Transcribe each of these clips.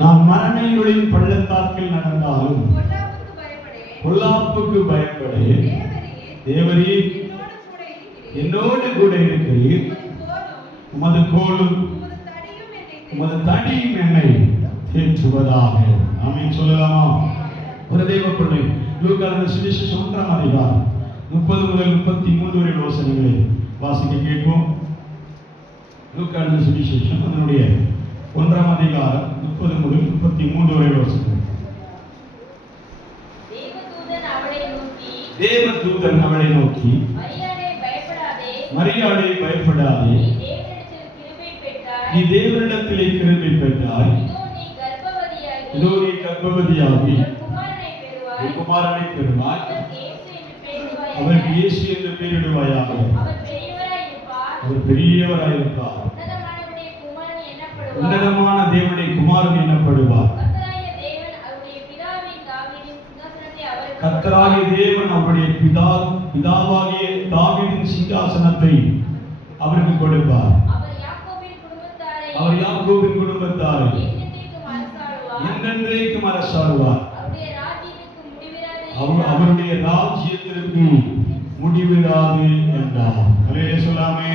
நான் மரண இருளின் பள்ளத்தாக்கில் நடந்தாலும் பொல்லாப்புக்கு பயப்படேன். தேவரீர் என்னோடு கூட இருக்கிறீர். உமது கோலும் உமது தடியும் என்னை தேற்றுவதாக. ஆமென் சொல்லலாமா? ஒரு தேவ பிள்ளை லூக்கா சுவிசேஷம் 1ஆம் அதிகாரம் 30 முதல் 33 வரை வசனங்களை வாசிக்க கேட்போம். லூக்கா சுவிசேஷம் அதனுடைய 1ஆம் அதிகாரம் 30 முதல் 33 வரை வசனங்கள். தேவதூதன் அவளை நோக்கி மரியாளே பயப்படாதே, நீ தேவனிடத்திலே கிருபை பெற்றாய். இதோ நீ கர்ப்பவதியாகி குமாரனை பெறுவாய். அவருக்கு இயேசு என்று பெயரிடுவாயாக. அவர் பெரியவராயிருப்பார். உன்னதமான தேவனுடைய குமாரன் எனப்படுவார். கர்த்தராகிய தேவன் அவருடைய பிதாவாகிய தாவீதின் சிங்காசனத்தை அவருக்கு கொடுப்பார். அவர் யாக்கோபின் குடும்பத்தாரை என்றென்றைக்கும் அரசாளுவார். அவருடைய ராஜ்யத்திற்கு முடிவிராது என்றார். அல்லேலூயா சொல்லாமே.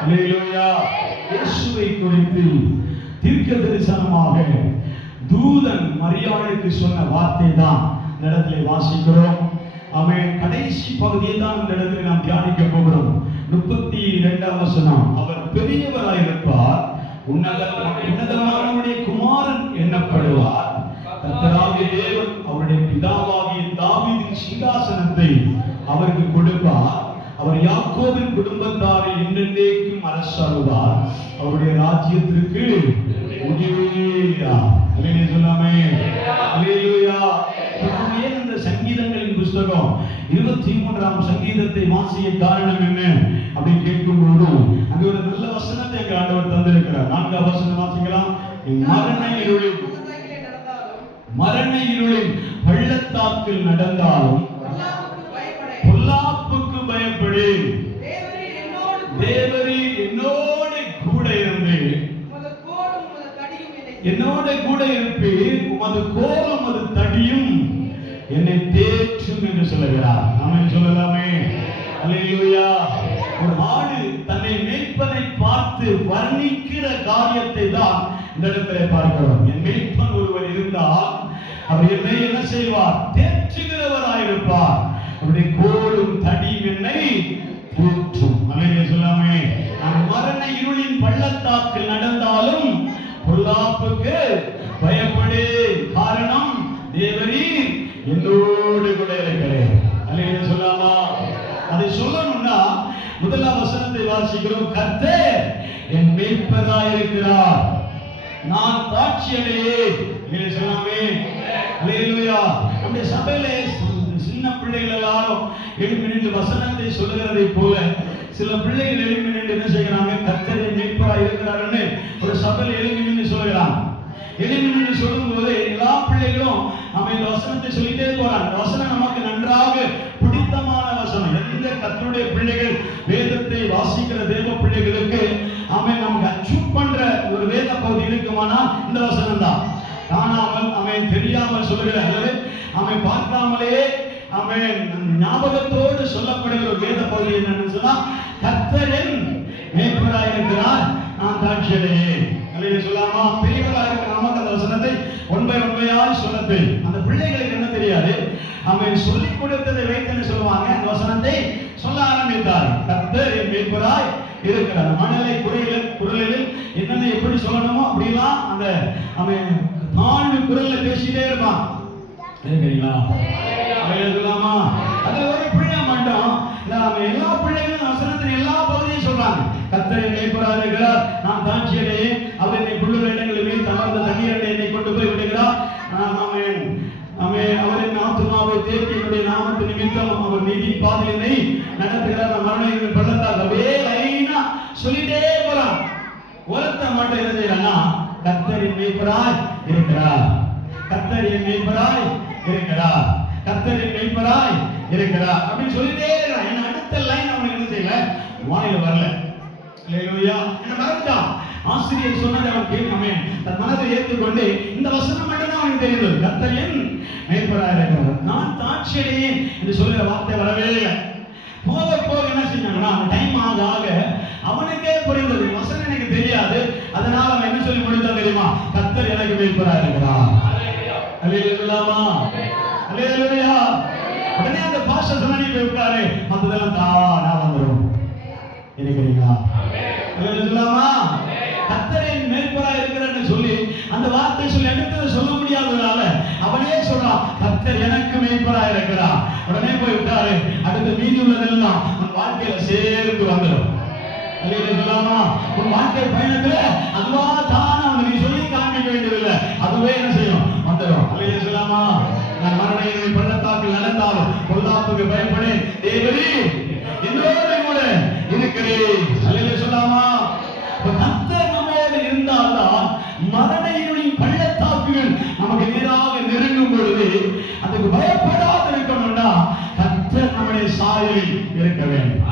அல்லேலூயா. இயேசுவை குறித்து தீர்க்க தரிசனமாக தூதன் மரியாளுக்கு சொன்ன வார்த்தை தான் இந்த இடத்துல வாசிக்கிறோம். ஆமென். கடைசி பகுதியை தான் இந்த இடத்துல நாம் தியானிக்க போகிறோம். 32ஆம் வசனம். அவர் பெரியவராயிருப்பார், உன்னதமானவருடைய குமாரன் என்னப்படுவார். கர்த்தராகிய தேவன் அவருடைய பிதாவாகிய தாவீதின் சிங்காசனத்தை அவருக்கு கொடுப்பார். அவர் யாக்கோபின் குடும்பத்தாரை என்றென்றைக்கும் அரசாளுவார். அவருடைய ராஜ்யத்திற்கு முடிவே இராது. அல்லேலூயா சொல்லாமே. அல்லேலூயா. இந்த சங்கீதங்களின் புத்தகம் 23ஆம் சங்கீதத்தை வாசிக்க காரணம் என்ன அப்படின்னு கேட்கும்போது அங்க ஒரு நல்ல வசனத்தை ஆண்டவர் தந்திருக்கிறார். 4ஆம் வசனம் வாசிக்கலாம். மரண இருளின் பள்ளத்தாக்கில் நடந்தாலும் பொல்லாப்புக்கு பயப்படேன். தேவரீர் என்னோடு கூட இருந்து என்னோடு கூட இருப்பீர். உமது கோலும் உமது தடியும் என்னை தேற்றும் என்று சொல்லுகிறார். ஆமென் சொல்லலாமே. அல்லேலூயா. ஒரு ஆடு தன்னை மேய்ப்பனை பார்த்து வர்ணிக்கிற காரியத்தை தான் இந்த இடத்துல பார்க்கிறோம். என் மேய்ப்பன் ஒருவர் இருந்தால் அவர் என்னை என்ன செய்வார்? தேற்றுகிறவராயிருப்பார். அவருடைய கோலும் தடியும் என்னை தேற்றும். அல்லேலூயா சொல்லாமே. நான் மரண இருளின் பள்ளத்தாக்கில் நடந்தாலும் பொல்லாப்புக்கு பயப்படேன். காரணம் தேவரீர் என்னோடு கூட இருக்கிறேன். அல்லேலூயா சொல்லாமா? அதை சொல்லணும்னா முதலாம் வசனத்தை வாசிக்கிறோம். கர்த்தர் என் மேய்ப்பராய் இருக்கிறார், நான் தாட்சியடையேன். அல்லேலூயா சொல்லாமே. அல்லேலூயா. நம்முடைய சபையிலே சின்ன பிள்ளைகள் எல்லாரும் எழுப்பி நின்று வசனத்தை சொல்லுகிறதை போல சில பிள்ளைகள் எழுப்பி நின்று என்ன செய்கிறாங்க? கர்த்தர் என் மேய்ப்பராய் இருக்கிறார்னு ஒரு சபையில் எழுப்பி நின்று சொல்லுகிறாங்க. எழுப்பி நின்று சொல்லும் போது எல்லா பிள்ளைகளும் நம்ம இந்த வசனத்தை சொல்லிட்டே போறாங்க. இந்த வசனம் நமக்கு நன்றாக பிடித்தமான வசனம். எந்த கர்த்தருடைய பிள்ளைகள் வேதத்தை வாசிக்கிற தேவ பிள்ளைகளுக்கு அவன் நமக்கு அச்சூட் பண்ற ஒரு வேத பகுதி இருக்குமானா இந்த வசனம் தான். காணாமல் அவன் தெரியாமல் சொல்லுகிற அல்லது அவன் பார்க்காமலே அவன் ஞாபகத்தோடு சொல்லப்படுகிற ஒரு வேத பகுதி என்னன்னு சொன்னா, கர்த்தர் என் மேய்ப்பராய் இருக்கிறார், நான் தாட்சியடையேன். அல்லேலூயா சொல்லாமா? பெரியவராக இருக்கிற நமக்கு அந்த வசனத்தை ஒன்பையாய் சொல்லத்தை அந்த பிள்ளைகளுக்கு என்ன தெரியாது, அவன் சொல்லிக் கொடுத்ததை வைத்து சொல்லுவாங்க. அந்த வசனத்தை சொல்ல ஆரம்பித்தார். கர்த்தர் என் மேய்ப்பராய் இருக்கிறார். மணலை குரலில் என்னென்ன எப்படி சொல்லணுமோ அப்படிலாம் அந்த அவன் தாழ்வு குரல்ல பேசிட்டே இருப்பான். கேக்குறீங்களா? சொல்லலாமா? அது ஒரு பிள்ளை மட்டும் எல்லா பிள்ளைகளும் வசனத்தின் எல்லா பகுதியும் சொல்றாங்க. கர்த்தர் என் மேய்ப்பராய் இருக்கிறார், நான் தாட்சியடையேன். அவர் என்னை புல்லுள்ள இடங்களில் மேல் தமர்ந்த தண்ணீர் என்னை கொண்டு போய் விடுகிறார். அவரின் ஆத்துமாவை தேற்றி என்னுடைய நாமத்து நிமித்தம் அவர் நீதி பாதையினை நடத்துகிறார். மரண இருளின் பள்ளத்தாக்கு அப்படியே லைனா சொல்லிட்டே போறான். ஒருத்த மட்டும் என்ன செய்யறான்னா, கர்த்தர் என் மேய்ப்பராய் இருக்கிறார், கர்த்தர் என் மேய்ப்பராய் இருக்கிறார், கர்த்தர் என் மேய்ப்பராய் இருக்கிறார் அப்படின்னு சொல்லிட்டே இருக்கிறான். என்ன அடுத்த லைன் அவனுக்கு என்ன செய்யல, வாயில வரல. அல்லேலூயா. என்ன மறந்துட்டான். ஆசிரியர் சொன்னதை அவன் கேட்காமே தன் மனதை ஏற்றுக்கொண்டு இந்த வசனம் மட்டும் தான் அவனுக்கு தெரிந்தது. கர்த்தர் என் மேய்ப்பராக இருக்கிறார், நான் தாட்சியடையேன் என்று சொல்லுற வார்த்தை வரவே இல்லை. போக போக என்ன செஞ்சாங்கன்னா அந்த டைம் ஆக ஆக அவனுக்கே புரிந்தது, வசனம் எனக்கு தெரியாது, அதனால அவன் என்ன சொல்லி முடித்தான் தெரியுமா? கர்த்தர் எனக்கு மேய்ப்பராக இருக்கிறார். அல்லேலூயா, அல்லேலூயா. உடனே அந்த பாஸ்டர் சொன்னா, நீ போய் உட்காரு, மத்ததெல்லாம் தானா வந்துடும். இருக்கிறீங்களா? அல்லேலூயா. கர்த்தரின் மேய்ப்பராக இருக்கிறன்னு சொல்லி அந்த வார்த்தை சொல்லி அடுத்ததை சொல்ல முடியாததுனால அவனே சொல்றான், கர்த்தர் எனக்கு மேய்ப்பராக இருக்கிறார். உடனே போய் விட்டாரு, அடுத்த மீதி உள்ளதெல்லாம் உன் வாழ்க்கையில சேர்ந்து வந்துடும். அல்லேலூயா. உன் வாழ்க்கை பயணத்துல அதுவா தானா நீ சொல்லி காமிக்க வேண்டியதில்லை, அதுவே என்ன செய்யும்? வந்துடும். அல்லேலூயா. நான் மரண பள்ளத்தாக்கில் நடந்தாலும் பொல்லாப்புக்கு பயப்படேன், தேவரே என்னோடு கூட இருக்கிறேன். அல்லேலூயா. கர்த்தர் நம்மோடு இருந்தால்தான் மரண இருளின் பள்ளத்தாக்குகள் நமக்கு நேராக நெருங்கும் பொழுது அதுக்கு பயப்படாத இருக்கணும்னா கர்த்தர் நம்முடைய சாயலில் இருக்க வேண்டும்.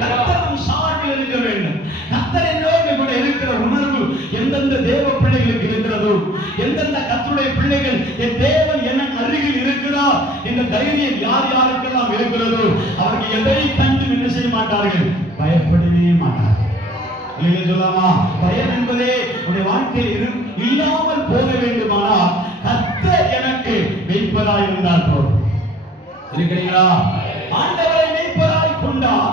கர்த்தர் நம் சாயலில் இருக்க வேண்டும். கர்த்தர் என்னோடு கூட இருக்கிற உணர்வு எந்தெந்த தேவ பிள்ளைகளுக்கு இருக்கிறதோ, எந்தெந்த கர்த்தருடைய பிள்ளைகள் என் தேவன் என்ன அருகில் இருக்கிறார் என்ற தைரியம் யார் யாருக்கெல்லாம் இருக்கிறதோ அவர்கள் எதை கண்டு என்ன செய்ய மாட்டார்கள்? பயப்படவே மாட்டார்கள். பயம் என்பதே உடைய வாழ்க்கையில் இல்லாமல் போக வேண்டுமானால் கர்த்தர் எனக்கு மேய்ப்பராய் இருந்தால் போதும். இருக்கிறீங்களா? ஆண்டவரை மேய்ப்பராய் கொண்டால்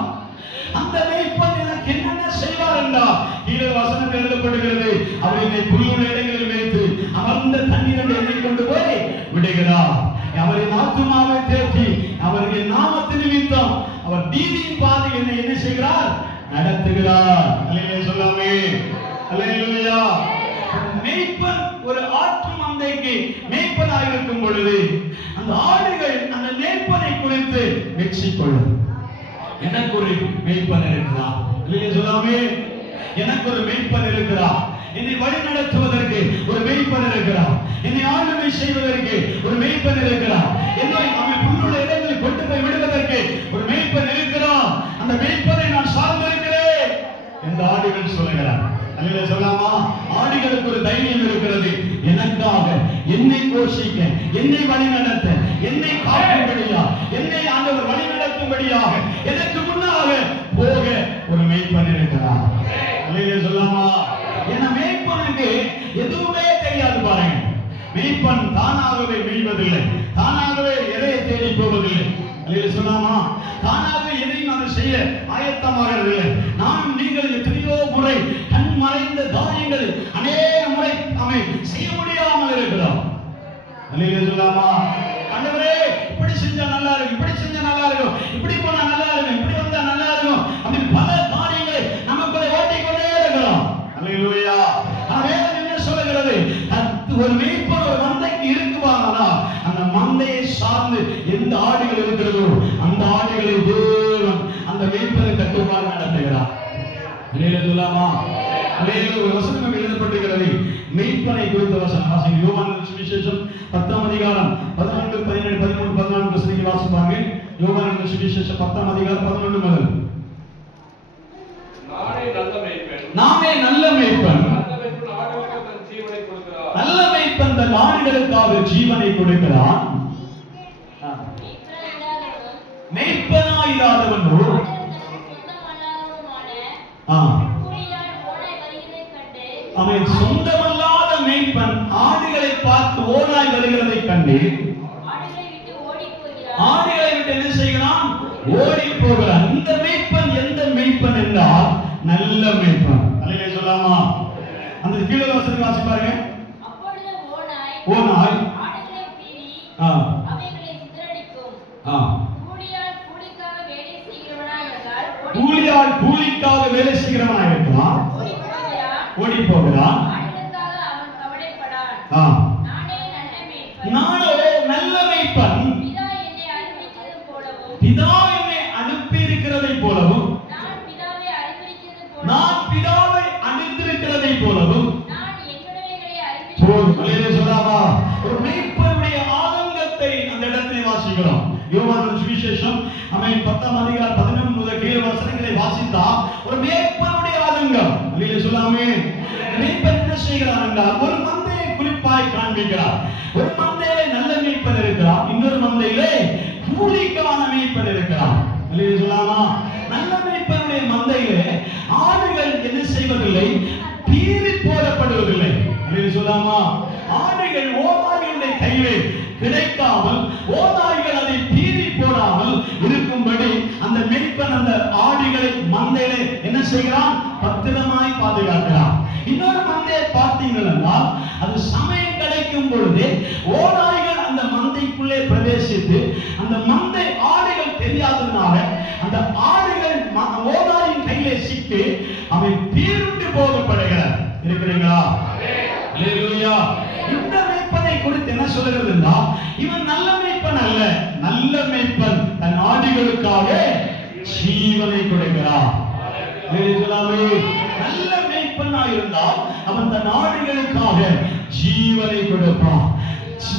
அந்த மேய்ப்பன் எனக்கு என்னென்ன செய்வார் என்றால் கீழே வசனத்தில் எழுதப்படுகிறது, அவர் என்னை புல்லுள்ள இடங்களில் மேய்த்து அமர்ந்த தண்ணீரை என்னை கொண்டு போய் விடுகிறார். அவரின் ஆத்துமாவை தேற்றி அவர்கள் நாமத்தின் நிமித்தம் அவர் நீதியின் பாதை என்னை என்ன செய்கிறார்? நடத்துகிறார். அல்லேலூயா சொல்லாமே. அல்லேலூயா. மேய்ப்பன் ஒரு ஆட்டு மந்தைக்கு மேய்ப்பனாக இருக்கும் பொழுது அந்த ஆடுகள் அந்த மேய்ப்பனை குறித்து மெச்சிக்கொள்ளும். எனக்கு ஒரு மேய்ப்பன் இருக்கிறார். அல்லேலூயா சொல்லாமே. எனக்கு ஒரு மேய்ப்பன் இருக்கிறார், என்னை வழி நடத்துவதற்கு ஒரு மேய்ப்பன் இருக்கிறார், என்னை ஆளுமை செய்வதற்கு ஒரு மேய்ப்பன் இருக்கிறார், என்னை அவன் புல்லுள்ள இடங்களில் கொண்டு போய் விடுவதற்கு ஒரு மேய்ப்பன் இருக்கிறார். அந்த மேய்ப்பனை நான் சார்ந்திருக்கிறேன் என்று ஆடுகள் சொல்லுகிறார். அல்லேலூயா சொல்லாமா. ஆடுகளுக்கு ஒரு தைரியம் இருக்கிறது, எனக்காக என்னை போஷிக்க, என்னை வழி நடத்த, என்னை காக்கும்படியா, என்னை ஆண்டவர் வழி நடத்தும்படியாக எனக்கு முன்னாக போக ஒரு மேய்ப்பன் இருக்கிறார். அல்லேலூயா சொல்லாமா. என்ன மேய்ப்பனுக்கு எதுவுமே தெரியாது பாருங்க. மேய்ப்பன் தானாகவே மேய்வதில்லை, தானாகவே எதையை தேடி போவதில்லை. அல்லேலூயா சொல்லாமா. தானாகவே எதையும் அதை செய்ய ஆயத்தமாகிறதில்லை. நானும் நீங்கள் எத்தனையோ முறை கண் மறைந்த காரியங்கள் அநேக முறை அவை செய்ய முடியாமல் இருக்கிறோம். அல்லேலூயா சொல்லாமா. ஆண்டவரே இப்படி செஞ்சா நல்லா இருக்கும், இப்படி செஞ்சா நல்லா இருக்கும், இப்படி போனா நல்லா இருக்கும், இப்படி வந்தா நல்லா இருக்கும் அப்படின்னு பல காரியங்களை நமக்குள்ளே ஓட்டிக்கொண்டே இருக்கிறோம். அல்லேலூயா. வேதம் என்ன சொல்லுகிறது? ஒரு மேய்ப்பன் ஒரு மந்தைக்கு இருக்குவானா அந்த மந்தையை சார்ந்து எந்த ஆடுகள் இருக்கிறதோ அந்த ஆடுகளை தேவன் அந்த மேய்ப்பனை கட்டுப்பாடு நடத்துகிறார். அல்லேலூயா. ஒரு வசனம் எழுதப்பட்டிருக்கிறது, மேய்ப்பனை குறித்த வசனம். வாசிங்க. யோவான் சுவிசேஷம் 10ஆம் அதிகாரம் 11, 17, 13, 14 வசனங்களை வாசிப்பாங்க. யோவான் சுவிசேஷம் 10ஆம் அதிகாரம் 11 முதல். நானே நல்ல மேய்ப்பன், நல்ல மேய்ப்பன் தன் ஆடுகளுக்காக ஜீவனை கொடுக்கிறான். மேய்ப்பனாயிராதவனோ அவன் சொந்தமல்லாத மேய்ப்பன் ஆடுகளை பார்த்து ஓடாய் வருகிறதை கண்டு ஆடுகளை விட்டு என்ன செய்கிறான்? ஓடி போகிறான். இந்த மேய்ப்பன் எந்த மேய்ப்பன் என்றால் நல்ல மேய்ப்பன். அல்லேலூயா சொல்லாமா. அந்த கீழ வசனம் வாசி பாருங்க. அப்பொழுது ஓநாய் ஆடுகளை பீறி அவைகளை சிதறடிக்கும். கூலியாள் கூலிக்காக வேலை செய்கிறவனாய் இருந்தால் வேலை செய்கிறவனாய் இருக்கலாம், ஓடி போகிறான். அவன் கவலைப்படான். நானே நல்ல மேய்ப்பன், பிதா என்னை அனுப்பி இருக்கிறதை போலவும் நான் பிதாவை அனுப்பியிருக்கிறதை போலவும் சொல்லாமா. ஒரு மேய்ப்பனுடைய ஆதங்கத்தை அந்த இடத்திலே வாசிக்கிறோம். யோவான் சுவிசேஷம் 10ஆம் அதிகாரம் 11 முதல் 7 வசனங்களை வாசித்தா ஒரு மேய்ப்பனுடைய ஆதங்கம் அல்லேலூயா சொல்லாமே. மேய்ப்பன் என்ன செய்கிறார் என்றால் ஒரு மந்தையை குறிப்பாய் காண்பிக்கிறார். ஒரு மந்தையிலே நல்ல மேய்ப்பன் இருக்கிறார், இன்னொரு மந்தையிலே கூலிக்கான மேய்ப்பன் இருக்கிறார். அல்லேலூயா சொல்லாமா. நல்ல மேய்ப்பனுடைய மந்தையிலே ஆடுகள் என்ன செய்வதில்லை, பீறி போடப்படுவதில்லை. அல்லேலூயா சொல்லாமா. ஆடுகள் ஓநாய்களுடைய கையிலே கிடைக்காமல், ஓநாய்கள் அதை பீறி போடாமல் இருக்கும்படி அந்த மேய்ப்பன் அந்த ஆடுகளை மந்தையிலே என்ன செய்கிறான், பத்திரமாய் பாதுகாக்கிறான். இன்னொரு மந்தையை பார்த்தீங்கன்னா அது சமயம் கிடைக்கும் பொழுது ஓநாய்கள் அந்த மந்தைக்குள்ளே பிரவேசித்து அந்த மந்தை ஆடுகள் தெரியாததுனால அந்த ஆடுகள் ஓநாயின் கையிலே சிக்கி அவை பீருண்டு போகப்படுகிறார். இருக்கிறீங்களா? அல்லேலூயா. இந்த மேய்ப்பனை குறித்து என்ன சொல்கிறது என்றால், இவன் நல்ல மேய்ப்பன் அல்ல, நல்ல மேய்ப்பன் தன் ஆடுகளுக்காக ஜீவனை கொடுக்கிறார். நல்ல மேய்ப்பனாக இருந்தால் அவன் தன் ஆடுகளுக்காக ஜீவனை கொடுப்பான்.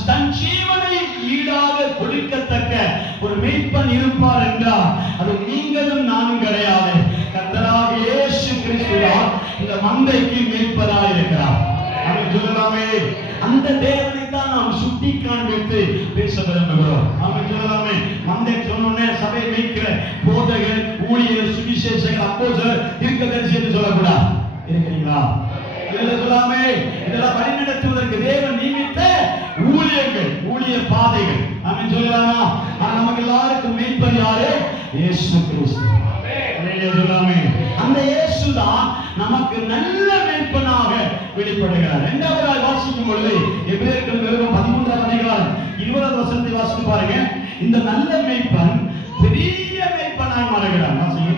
தன் ஜீவனை ஈடாக கொடுக்கத்தக்க ஒரு மேய்ப்பன் இருப்பார் என்றால் அது நீங்களும் நானும் கிடையாது. கர்த்தராகிய இயேசு கிறிஸ்துதான் இந்த மந்தைக்கு மேய்ப்பராக இருக்கிறார். அவன் சொல்லலாமே. அந்த தேவனை தான் நாம் சுட்டி காண்பித்து பேச விரும்புகிறோம். அவன் சொல்லலாமே. மந்தை சொன்னோன்னே சபை மேய்க்கிற போதகர், ஊழியர், சுவிசேஷகர், அப்போஸ்தலர், தீர்க்கதரிசி என்று சொல்லக்கூடாது. இருக்கிறீங்களா? சொல்லலாமே. இதெல்லாம் வழிநடத்துவதற்கு தேவன் நியமித்த ஊழியர்கள், ஊழிய பாதைகள். அவன் சொல்லலாமா. ஆனா நமக்கு எல்லாருக்கும் மேய்ப்பர் யாரு? இயேசு கிறிஸ்து. சொல்லலாமே. அந்த இயேசு தான் நமக்கு நல்ல மேய்ப்பனாக வெளிப்படுகிறார். இரண்டாவதாக வாசிக்கும் பொழுது எபிரேயர்கள் நிருபம் 13ஆம் அதிகாரம் 20வது வசனத்தை வாசித்து பாருங்க. இந்த நல்ல மேய்ப்பன் பெரிய மேய்ப்பனாய் மாறுகிறார். வாசிங்க.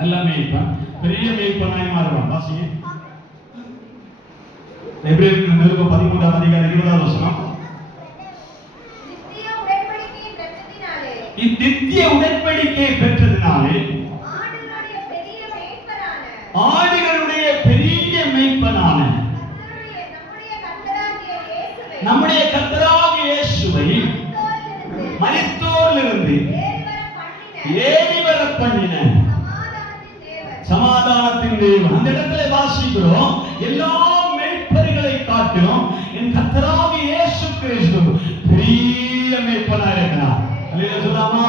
நல்ல மேய்ப்பன் பெரிய மேய்ப்பனாய் மாறுவான். வாசிங்க. எபிரேயர்கள் நிருபம் 13ஆம் அதிகாரம் 20வது வசனம். நித்திய உடன்படிக்கையை பெற்றதினாலே ஆடுகளுடைய பெரிய மேய்ப்பனான நம்முடைய கர்த்தராகிய இயேசுவை மரித்தோரிலிருந்து ஏறி வர பண்ணின சமாதானத்தின் தேவன். அந்த இடத்துல வாசிக்கிறோம், எல்லா மேய்ப்பர்களை காட்டிலும் என் கர்த்தராகிய இயேசு கிறிஸ்து பெரிய மேய்ப்பனாக இருக்கிறார். அல்லேலூயா சொல்லாமா.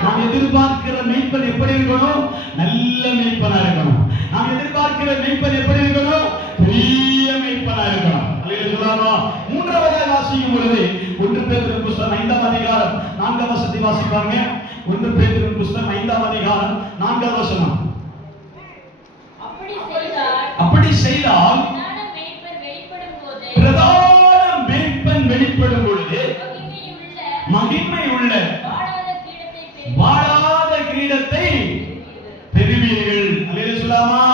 நாம் எதிர்பார்க்கிற மேய்ப்பன் எப்படி இருக்கணும்? நல்ல மேய்ப்பனா இருக்கணும். நாம் எதிர்பார்க்கிற மேய்ப்பன் எப்படி இருக்கணும்? பெரிய மேய்ப்பனா இருக்கணும். அல்லேலூயா சொல்லாமா. மூன்றாவதாக வாசிக்கும் பொழுது 1 பேதுரு புத்தகம் 5ஆம் அதிகாரம் 4ஆம் வசனத்தை வாசிப்பாங்க. 1 பேதுரு புத்தகம் 5ஆம் அதிகாரம் 4ஆம் வசனம். அப்படி செய்தால் பிரதான மேய்ப்பன் வெளிப்படும் பொழுது மகிமை உள்ள வாடாத கிரீடத்தை பெறுவீர்கள். அல்லேலூயா சொல்லாமா.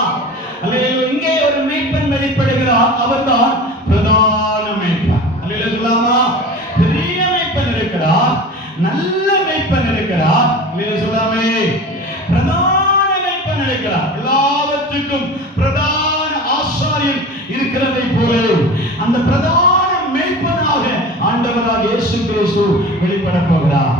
அல்லேலூயா. இங்கே ஒரு மேய்ப்பன் வெளிப்படுகிறார், அவர்தான் பிரதான மேய்ப்பன். அல்லேலூயா சொல்லாமா. பெரிய மேய்ப்பன் இருக்கிறார், நல்ல மேய்ப்பன் இருக்கிறார். அல்லேலூயா சொல்லாமே. பிரதான மேய்ப்பன் இருக்கிறார். எல்லாவற்றுக்கும் பிரதான ஆசாரியன் இருக்கிறதை போல அந்த பிரதான மேய்ப்பனாக ஆண்டவராக இயேசு கிறிஸ்து வெளிப்பட போகிறார்.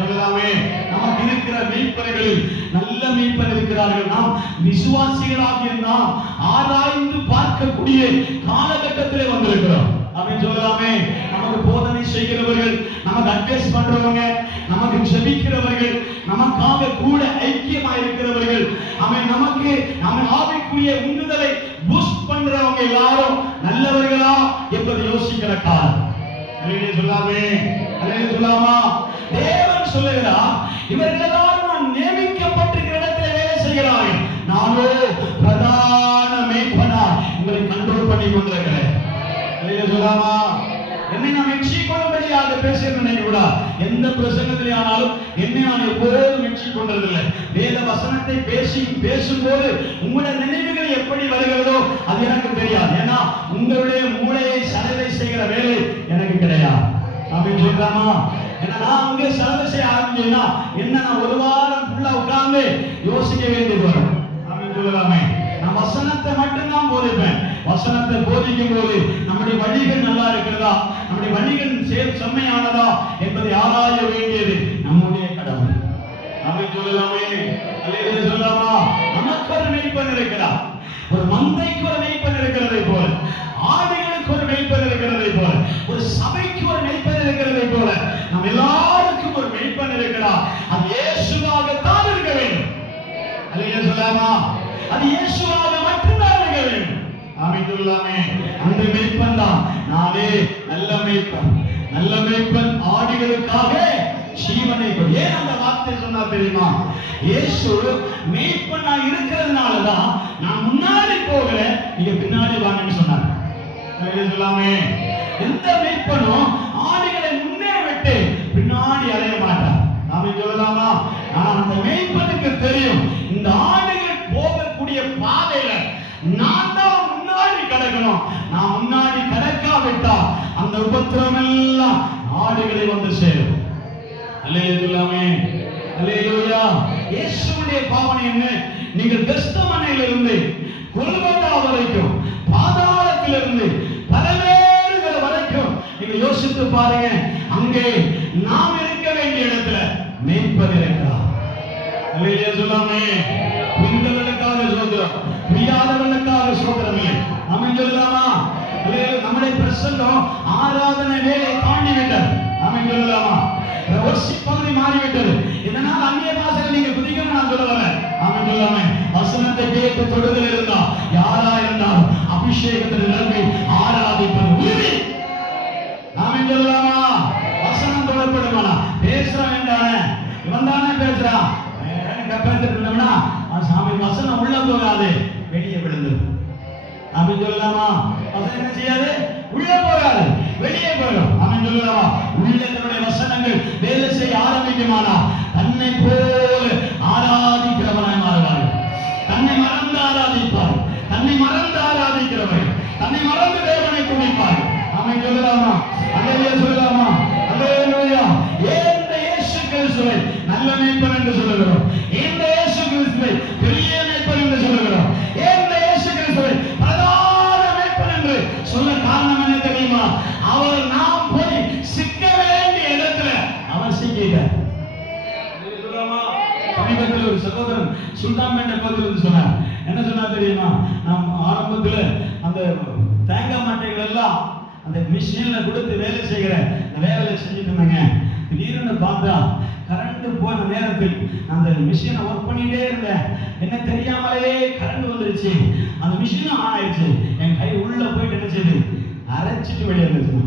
சொல்லலாமே. நமக்கு இருக்கிற மேய்ப்பர்களில் நல்ல மேய்ப்பர் இருக்கிறார்கள். நாம் விசுவாசிகளாகிய நாம் ஆராய்ந்து பார்க்கக்கூடிய காலகட்டத்திலே வந்திருக்கிறோம். அப்படின்னு சொல்லலாமே. நமக்கு போதனை செய்கிறவர்கள், நமக்கு அட்வைஸ் பண்றவங்க, நமக்கு ஜெபிக்கிறவர்கள், நமக்காக கூட ஐக்கியமா இருக்கிறவர்கள், நமக்கு ஆவிக்குரிய உந்துதலை பூஸ்ட் பண்றவங்க எல்லாரும் நல்லவர்களா என்பதை யோசிக்கிற காலம். அல்லேலூயா சொல்லாமே. அல்லேலூயா சொல்லாமா. தேவன் சொல்லுகிறார், இவர்கள் எல்லாரும் நான் நியமிக்கப்பட்டிருக்கிற இடத்தில் வேலை செய்கிறார்கள், நானோ பிரதான மேய்ப்பனா உங்களை கண்ட்ரோல் பண்ணி கொண்டிருக்கிறேன். அல்லேலூயா சொல்லாமா. என்னை நான் மெச்சிக்கொள்ளும்படியாக பேசுகிறேன் நினைக்க கூட எந்த பிரசங்கத்திலே ஆனாலும் என்னை நான் எப்போதும் மெச்சிக்கொண்டதில்லை. வேத வசனத்தை பேசும்போது உங்களுடைய நினைவுகள் எப்படி வருகிறதோ அது எனக்கு தெரியாது. ஏன்னா உங்களுடைய மூளையை சலவை செய்கிற வேலை எனக்கு கிடையாது. அப்படின்னு சொல்றாமா. ஏன்னா நான் அங்கே சலவை செய்ய ஆரம்பிச்சேன்னா என்ன நான் ஒரு வாரம் ஃபுல்லா உட்கார்ந்து யோசிக்க வேண்டியது வரும். அப்படின்னு சொல்லலாமே. நான் வசனத்தை மட்டும் தான் போதிப்பேன். வசனத்தை போதிக்கும் போது நம்முடைய வழிகள் நல்லா இருக்கிறதா, நம்முடைய வழிகள் செம்மையானதா என்பதை ஆராய வேண்டியது நம்முடைய கடமை. அப்படின்னு சொல்லலாமே. அல்லேலூயா சொல்லாமா. நமக்கு ஒரு மேய்ப்பன் இருக்கிறார். ஒரு மந்தைக்கு ஒரு மேய்ப்பன் இருக்கிறதை போல, ஆடுகளுக்கு ஒரு மேய்ப்பன் இருக்கிறதை போல, ஒரு சபைக்கு ஒரு மேய்ப்பன் இருக்கிறதை போல, நம் எல்லாருக்கும் ஒரு மேய்ப்பன் இருக்கிறார். அது இயேசுவாகத்தான் இருக்க வேண்டும். அல்லேலூயா சொல்லாமா? அது இயேசுவாக மட்டும்தான் இருக்க வேண்டும். ஆமென் சொல்லாமே. அந்த மேய்ப்பன் தான் நானே நல்ல மேய்ப்பன். நல்ல மேய்ப்பன் ஆடுகளுக்காக ஜீவனை கொடு. ஏன் அந்த வார்த்தை சொன்னா தெரியுமா? இயேசு மேய்ப்பனா இருக்கிறதுனால தான் நான் முன்னாடி போகிறேன், நீங்க பின்னாடி வாங்கன்னு சொன்னார். சொல்லாமே. எந்த மேய்ப்பனும் ஆடுகளை முன்னே விட்டு பின்னாடி அலைய மாட்டார். நாம சொல்லலாமா? ஆனா அந்த மேய்ப்பனுக்கு தெரியும், இந்த ஆடுகள் போகக்கூடிய பாதையில நான் தான் முன்னாடி கடக்கணும். நான் முன்னாடி கடக்காவிட்டா அந்த உபத்திரம் எல்லாம் ஆடுகளை வந்து சேரும். அல்லேலூயா, அல்லேலூயா. இயேசுவுடைய பாவனை என்ன? நீங்கள் கெத்செமனேயிலிருந்து கொல்கத்தா வரைக்கும், பாதாளத்திலிருந்து பரமேறுகிற வரைக்கும் நீங்க யோசித்து பாருங்க. அங்கே நாம் இருக்க வேண்டிய இடத்துல மேய்ப்பன் இருக்கிறார். அல்லேலூயா சொல்லாமே. பிள்ளைகளுக்காக சோதரம், பிரியாதவர்களுக்காக சோதரம் இல்லை. ஆமென் சொல்லலாமா? அல்லேலூயா. நம்முடைய பிரசங்கம் ஆராதனை வேலை தாண்டி விட்டது. ஆமென் சொல்லலாமா? வர்ஷிப் பகுதி மாறிவிட்டது. இதனால் அந்நிய பாஷையில் நீங்க குதிக்கணும் நான் சொல்ல வரேன். ஆமென் சொல்லாமே. வசனத்தை கேட்டு தொடுதல் இருந்தா யாரா இருந்தாலும் அபிஷேகத்தில் நிரம்பி ஆராதிப்பது உறுதி. ஆமென் சொல்லலாமா? வசனம் தொடரப்படுமானா பேசுறான் என்றானே, இவன் தானே பேசுறான் கப்பேத்து இருந்தோம்னா சாமி வசனம் உள்ள போகாது, வெளியே விழுந்துடும். ஆமென் சொல்லலாமா? வசனம் என்ன செய்யாது? உள்ள போகாது, வெளியே போயிடும். ஆமென் சொல்லலாமா? உள்ளத்தினுடைய வசனங்கள் வேலை செய்ய ஆரம்பிக்குமானா தன்னை போல ஆராதிக்கிறவனாய் மாறுவார்கள். தன்னை மறந்து ஆராதிப்பார்கள், தன்னை மறந்து ஆராதிக்கிறவர்கள், தன்னை மறந்து தேவனை துதிப்பார்கள். ஆமென் சொல்லலாமா? அல்லேலூயா சொல்லலாமா? அல்லேலூயா. இந்த இயேசு கிறிஸ்துவை நல்ல மேய்ப்பன் என்று சொல்லுகிறோம். இந்த இயேசு கிறிஸ்துவை பெரிய மேய்ப்பன் என்று சொல்லுகிறோம். இந்த இயேசு கிறிஸ்துவை பிரதான மேய்ப்பன் என்று சொல்ல காரணம் என்ன தெரியுமா? அவர் நாம் போய் சிக்க வேண்டிய இடத்துல அவர் சிக்கிட்டார். சமீபத்தில் ஒரு சகோதரன் சுல்தான்பேட்டை பகுதியில் சொன்னார். என்ன சொன்னா தெரியுமா? நாம் ஆரம்பத்தில் அந்த தேங்காய் மாட்டைகள் எல்லாம் அந்த மிஷின்ல கொடுத்து வேலை செய்கிற அந்த வேலையை செஞ்சுட்டு இருந்தாங்க. திடீர்னு பார்த்தா கரண்ட் போன நேரத்தில் அந்த மிஷினை ஒர்க் பண்ணிட்டே இருந்தேன். என்ன தெரியாமலே கரண்ட் வந்துருச்சு. அந்த மிஷினும் ஆன் ஆயிடுச்சு. என் கை உள்ள போயிட்டு என்ன செய்யுது? அரைச்சிட்டு வெளியே வந்துச்சு.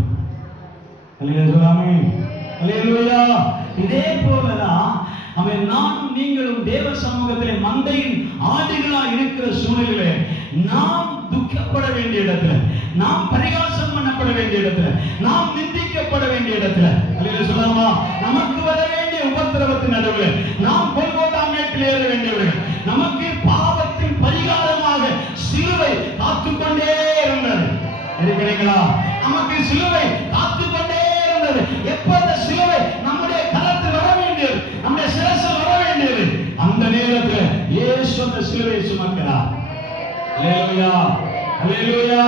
அல்லேலூயா. இதே போலதான் அவன் நானும் நீங்களும் தேவ சமூகத்திலே மந்தையின் ஆடுகளா இருக்கிற சூழ்நிலையிலே நாம் துக்கப்பட வேண்டிய இடத்துல, நாம் பரிகாசம் பண்ணப்பட வேண்டிய இடத்துல, நாம் நிந்திக்கப்பட வேண்டிய இடத்துல, அல்லேலூயா சொல்லாமா? நமக்கு வர வேண்டிய உபத்திரவத்தின் நடுவில் நாம் கொல்கத்தா மேட்டில் ஏற வேண்டியவர்கள். நமக்கு பாவத்தின் பரிகாரமாக சிலுவை காத்துக்கொண்டே இருந்தது. இருக்கிறீங்களா? நமக்கு சிலுவை காத்துக்கொண்டே இருந்தது. எப்ப அந்த சிலுவை நம்முடைய கரத்தில் வர வேண்டியது, நம்முடைய சிரசில் வர வேண்டியது, அந்த நேரத்தில் இயேசு அந்த சிலுவையை சுமக்கிறார். அல்லேலூயா, அல்லேலூயா.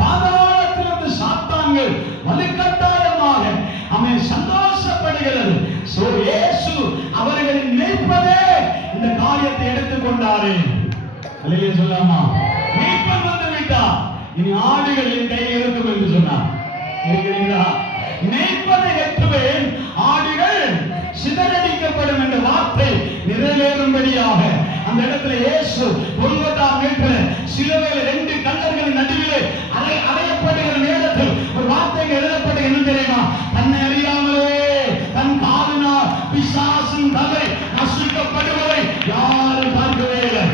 பாதாளத்திலிருந்து சாத்தான்கள் வலுக்கட்டாயமாக அவன் சந்தோஷப்படுகிறது. இயேசு அவர்களின் மேய்ப்பதே இந்த காரியத்தை எடுத்துக்கொண்டாரு. அல்லேலூயா சொல்லாமா? மேய்ப்பன் வந்து விட்டார், இனி ஆடுகள் என் கையில் இருக்கும் என்று சொன்னார். இருக்கிறீங்களா? மேய்ப்பனை ஏற்றுவேன், ஆடுகள் சிதறடிக்கப்படும் என்ற வார்த்தை நிறைவேறும்படியாக அந்த இடத்துல இயேசு கொல்கத்தா மேட்டில் சிலுவையில் ரெண்டு கல்லர்களின் நடுவிலே அறையப்படுகிற நேரத்தில் ஒரு வார்த்தை எழுதப்பட்ட என்ன தெரியுமா? தன்னை அறியாமலே தன் காலினால் பிசாசின் தலை நசுக்கப்படுவதை யாரும் பார்க்கவே இல்லை.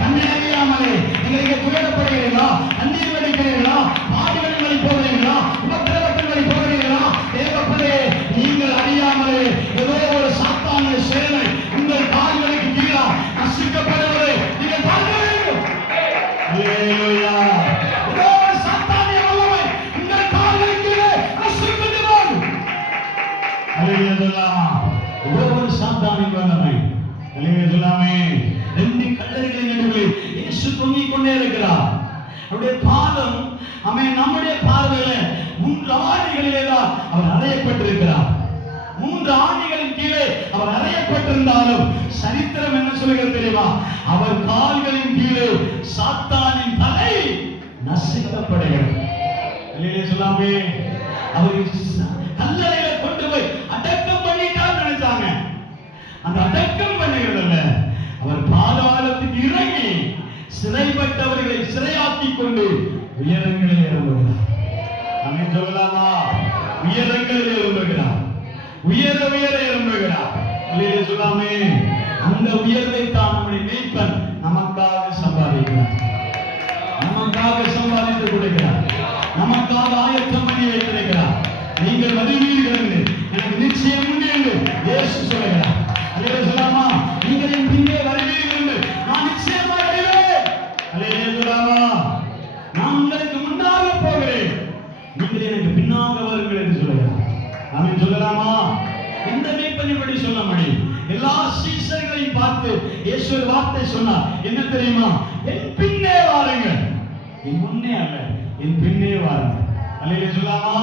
தன்னை அறியாமலே நீங்க துயரப்படுகிறீர்களா? தண்ணீர் வடிக்கிறீர்களா? பாடுகளின் வழி போகிறீர்களா? உபத்திரவத்தின் வழி போகிறீர்களா? தேவப்பதே, நீங்கள் அறியாமலே ஏதோ ஒரு சாத்தானிய சேனை உங்கள் கால்களுக்கு கீழா நசுக்கப்படுவதை நீங்கள் பார்க்க வேண்டும். அல்லேலூயா. ஏதோ ஒரு சாத்தானிய வல்லமை உங்கள் கால்களுக்கு கீழே நசுக்கப்படுவார். அல்லேலூயா. ஏதோ ஒரு சாத்தானிய வல்லமை. அல்லேலூயா சொல்லாமே. ரெண்டு கல்லறைகளின் நடுவில் இயேசு தொங்கிக் கொண்டே இருக்கிறார். அவருடைய பாதம் அவன் நம்முடைய பார்வையில 3 ஆணிகளிலே தான் அவர் அறையப்பட்டிருக்கிறார். 3 ஆணிகளின் கீழே அவர் அறையப்பட்டிருந்தாலும் சரித்திரம் என்ன சொல்லுகிறது தெரியுமா? தெரியுமா? அவர் கால்களின் கீழே சாத்தானின் தலை நசுக்கப்படுகிறது. அல்லேலூயா சொல்லாமே. அவர் கல்லறையில கொண்டு போய் அடக்கம் பண்ணிட்டான்னு நினைச்சாங்க. அந்த அடக்கம் பண்ணுகிறதுல அவர் பாதாளத்துக்கு இறங்கி சிறைப்பட்டவர்களை சிறையாக்கிக் கொண்டு உயரங்களில் எழும்புகிறார். ஆமென் சொல்லலாமா? உயரங்களில் எழும்புகிறார். உயர உயர எழும்புகிறார். அல்லேலூயா சொல்லாமே. அந்த உயர்வை தான் நம்முடைய மேய்ப்பன் நமக்காக சம்பாதிக்கிறார். நமக்காக சம்பாதித்து கொடுக்கிறார். நமக்காக ஆயத்தம் பண்ணி வைத்திருக்கிறார். நீங்கள் வருவீர்கள் என்று எனக்கு நிச்சயம் உண்டு என்று இயேசு சொல்கிறார். அல்லேலூயா சொல்லாமா? நீங்கள் என் பின்னே வருவீர்கள் என்று நான் நிச்சயமாக வருவேன். அல்லேலூயா சொல்லாமா? நான் உங்களுக்கு முன்னாக போகிறேன், நீங்கள் எனக்கு பின்னாக வருங்கள் என்று சொல்கிறார். ஆமென் சொல்லலாமா? எந்த மேய்ப்பன் இப்படி சொல்ல முடியும்? எல்லா சீஷர்களையும் பார்த்து இயேசு வார்த்தை சொன்னார். என்ன தெரியுமா? என் பின்னே வாருங்கள். என் முன்னே அல்ல, என் பின்னே வாருங்கள். அல்லேலூயா சொல்லாமா?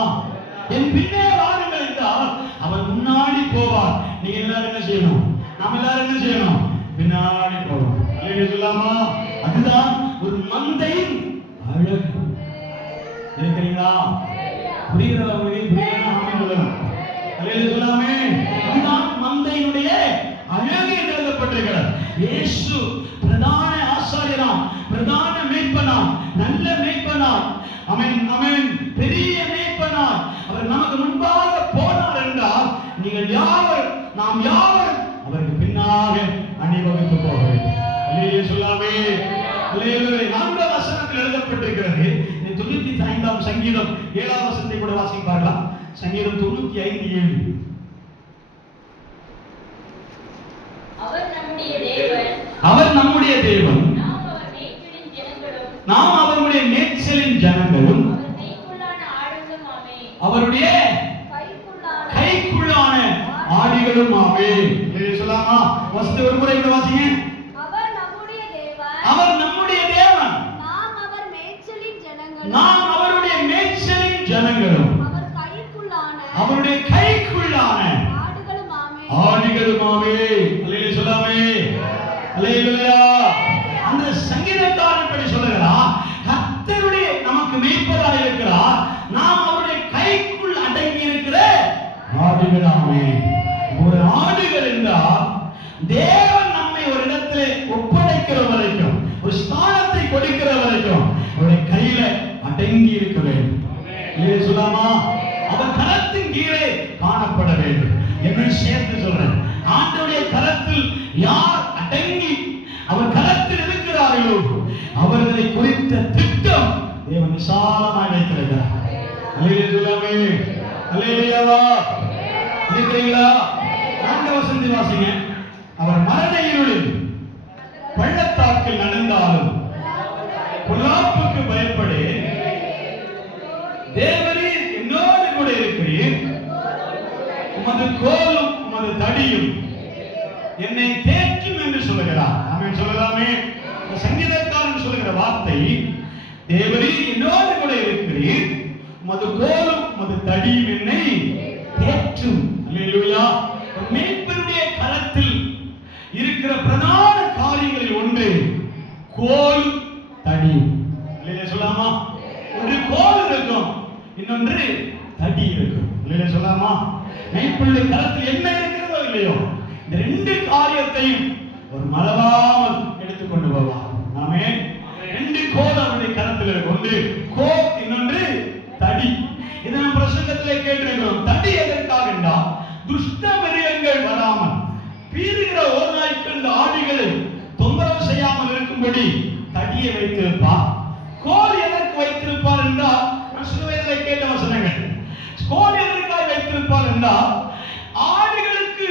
என் பின்னே வாருங்கள் என்றால் அவர் முன்னாடி போவார். நீங்க எல்லாரும் என்ன செய்யணும்? நாம எல்லாரும் என்ன செய்யணும்? பின்னாடி போவோம். அல்லேலூயா சொல்லாமா? அதுதான் ஒரு மந்தையின் அழகு. இருக்கிறீங்களா? புரிகிறதா உங்களுக்கு? புரியலன்னா ஆமென் சொல்லலாம். அல்லேலூயா சொல்லாமே. அதுதான் மந்தையினுடைய அழகு என்று எழுதப்பட்டிருக்கிறது. இயேசு பிரதான ஆசாரியனாம், பிரதான மேய்ப்பனாம், நல்ல மேய்ப்பனாம், ஆமென் ஆமென், பெரிய மேய்ப்பனாம் அவர் நமக்கு முன்பாக போனார் என்றால் நீங்கள் யாவர், நாம் யாவர் அவருக்கு பின்னாக அணிவகுத்து போக வேண்டும். அல்லேலூயா சொல்லாமே. அல்லேலூயா. 4ஆம் வசனத்தில் எழுதப்பட்டிருக்கிறது. 95ஆம் சங்கீதம் 7ஆம் வசனத்தை கூட வாசிப்பார்களா? சங்கீதம் 95:7. அவர் நம்முடைய தேவன், நாம் அவருடைய மேய்ச்சலின் ஜனங்களும் அவருடைய கைக்குள்ளான ஆடிகளும் ஆமே. சொல்லலாமா? ஃபர்ஸ்ட் ஒரு முறை கூட வாசிங்க. அவர் நம்முடைய தேவன், நாம் அவருடைய மேய்ச்சலின் ஜனங்களும் அவருடைய கைக்குள்ளான ஆடிகளும் ஆமே. அல்லேலூயா சொல்லாமே. அல்லேலூயா. அந்த சங்கீதக்காரன் இப்படி சொல்லுகிறார், கர்த்தருடைய நமக்கு மேய்ப்பராய் இருக்கிறார், நாம் அவருடைய கைக்குள் அடங்கி இருக்கிற ஆடுகள் ஆமே. ஒரு ஆடுகள் என்றால் தேவன் நம்மை ஒரு இடத்திலே ஒப்படைக்கிற வரைக்கும், ஒரு ஸ்தானத்தை கொடுக்கிற வரைக்கும் அவருடைய கையில அடங்கி இருக்க வேண்டும். இல்லையே சொல்லாமா? அவர் கரத்தின் கீழே காணப்பட வேண்டும். என்ன சேர்த்து சொல்றேன், ஆண்டவருடைய கரத்தில் யார் அடங்கி அவர் கரத்தில் இருக்கிறார்களோ அவர்களை குறித்த திட்டம் தேவன் விசாலமாக வைத்திருக்கிறார். அல்லேலூயா சொல்லாமே. அல்லேலூயாவா? இருக்கிறீங்களா? 4 வசனத்தை வாசிங்க. அவர் மரண இருளில் பள்ளத்தாக்கில் நடந்தாலும் பொல்லாப்புக்கு பயப்படே, தேவரீர் என்னோடு கூட இருக்கிறீர், உமது கோலும் உமது தடியும் என்னை தேற்றும் என்று சொல்லுகிறார். ஆமென் சொல்லலாமே. சங்கீதக்காரன் சொல்லுகிற வார்த்தை, தேவரீர் என்னோடு கூட இருக்கிறீர், உமது கோலும் உமது தடியும் என்னை தேற்றும். அல்லேலூயா. மேய்ப்பனுடைய கரத்தில் இருக்கிற பிரதான காரியங்களில் ஒன்று கோல் தடியும். அல்லேலூயா சொல்லாமா? ஒரு கோல் இருக்கும், இன்னொன்று தடி இருக்கும். அல்லேலூயா சொல்லாமா? மேய்ப்பனுடைய கரத்தில் என்ன இருக்கிறதோ இல்லையோ இந்த 2 காரியத்தையும் ஒரு மறவாமல் எடுத்துக்கொண்டு போவார். நாமே 2 கோல் அவருடைய கரத்தில் இருக்கு. ஒன்று கோல், இன்னொன்று தடி. இதை நாம் பிரசங்கத்திலே கேட்டிருக்கிறோம். தடி எதற்காக என்றால் துஷ்ட மிருகங்கள் வராமல், பீறுகிற ஓநாய்கள் ஆடிகளை தொந்தரவு செய்யாமல் இருக்கும்படி தடியை வைத்திருப்பார். கோல் எதற்கு வைத்திருப்பார் என்றால், சிலுவையிலே கேட்ட வசனங்கள். கோல் எதற்காக வைத்திருப்பார் என்றால் ஆடுகளுக்கு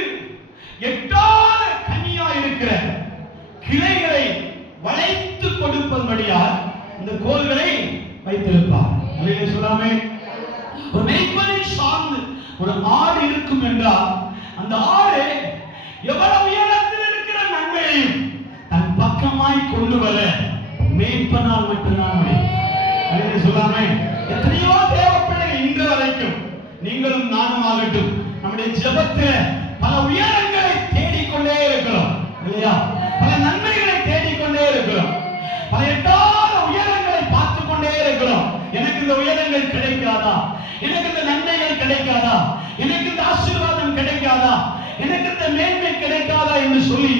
எட்டாத கனியா இருக்கிற கிளைகளை வளைத்து கொடுப்பதற்காக இந்த கோல்களை வைத்திருப்பார். அல்லேலூயா சொல்லாமே. ஒரு மேய்ப்பனை சார்ந்து ஒரு ஆடு இருக்கும் என்றால் அந்த ஆடு எவ்வளவு உயரத்தில் இருக்கிற நன்மையையும் தன் பக்கமாய் கொண்டு வர மேய்ப்பனால் மட்டும்தான் முடியும். அல்லேலூயா சொல்லாமே. எத்தனையோ தேவ பிள்ளைகள் இன்று வரைக்கும், நீங்களும் நானும் ஆகட்டும், நம்முடைய ஜெபத்தில் பல உயரங்களை தேடிக்கொண்டே இருக்கிறோம் இல்லையா? பல நன்மைகள் இந்த உயரங்கள் கிடைக்காதா, எனக்கு இந்த நன்மைகள் கிடைக்காதா, எனக்கு இந்த ஆசீர்வாதம் கிடைக்காதா, எனக்கு இந்த மேன்மை கிடைக்காதா என்று சொல்லி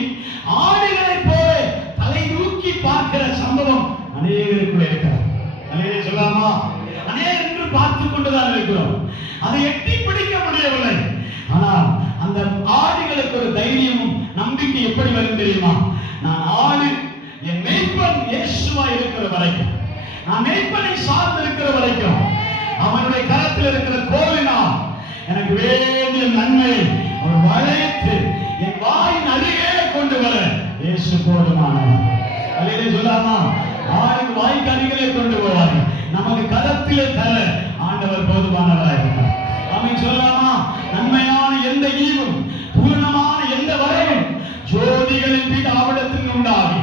ஆடுகளை போல தலை தூக்கி பார்க்கிற சம்பவம் அநேகருக்குள்ள இருக்கிறார். அநேகரை சொல்லாமா, அநேகர் என்று பார்த்துக் கொண்டுதான் இருக்கிறோம். அதை எட்டி பிடிக்க முடியவில்லை. ஆனால் அந்த ஆடுகளுக்கு ஒரு தைரியமும் நம்பிக்கை எப்படி வரும் தெரியுமா? நான் ஆடு, என் மேய்ப்பன் இயேசுவா இருக்கிற வரைக்கும், நான் மேய்ப்பனை சார்ந்து இருக்கிற வரைக்கும், அவனுடைய கரத்தில் இருக்கிற கோலினால் எனக்கு வேண்டிய நன்மை அவர் வளைத்து என் வாயின் அருகே கொண்டு வர இயேசு போதுமானவர். அல்லேலூயா சொல்லாமா? ஆடுக்கு வாய்க்கு அருகிலே கொண்டு போவார், நமக்கு கரத்திலே தர ஆண்டவர் போதுமானவராக இருக்கிறார். ஆமென் சொல்லாமா? நன்மையான எந்த ஈவும் பூரணமான எந்த வரையும் ஜோதிகளின் பிதாவிடத்தில் உண்டாகி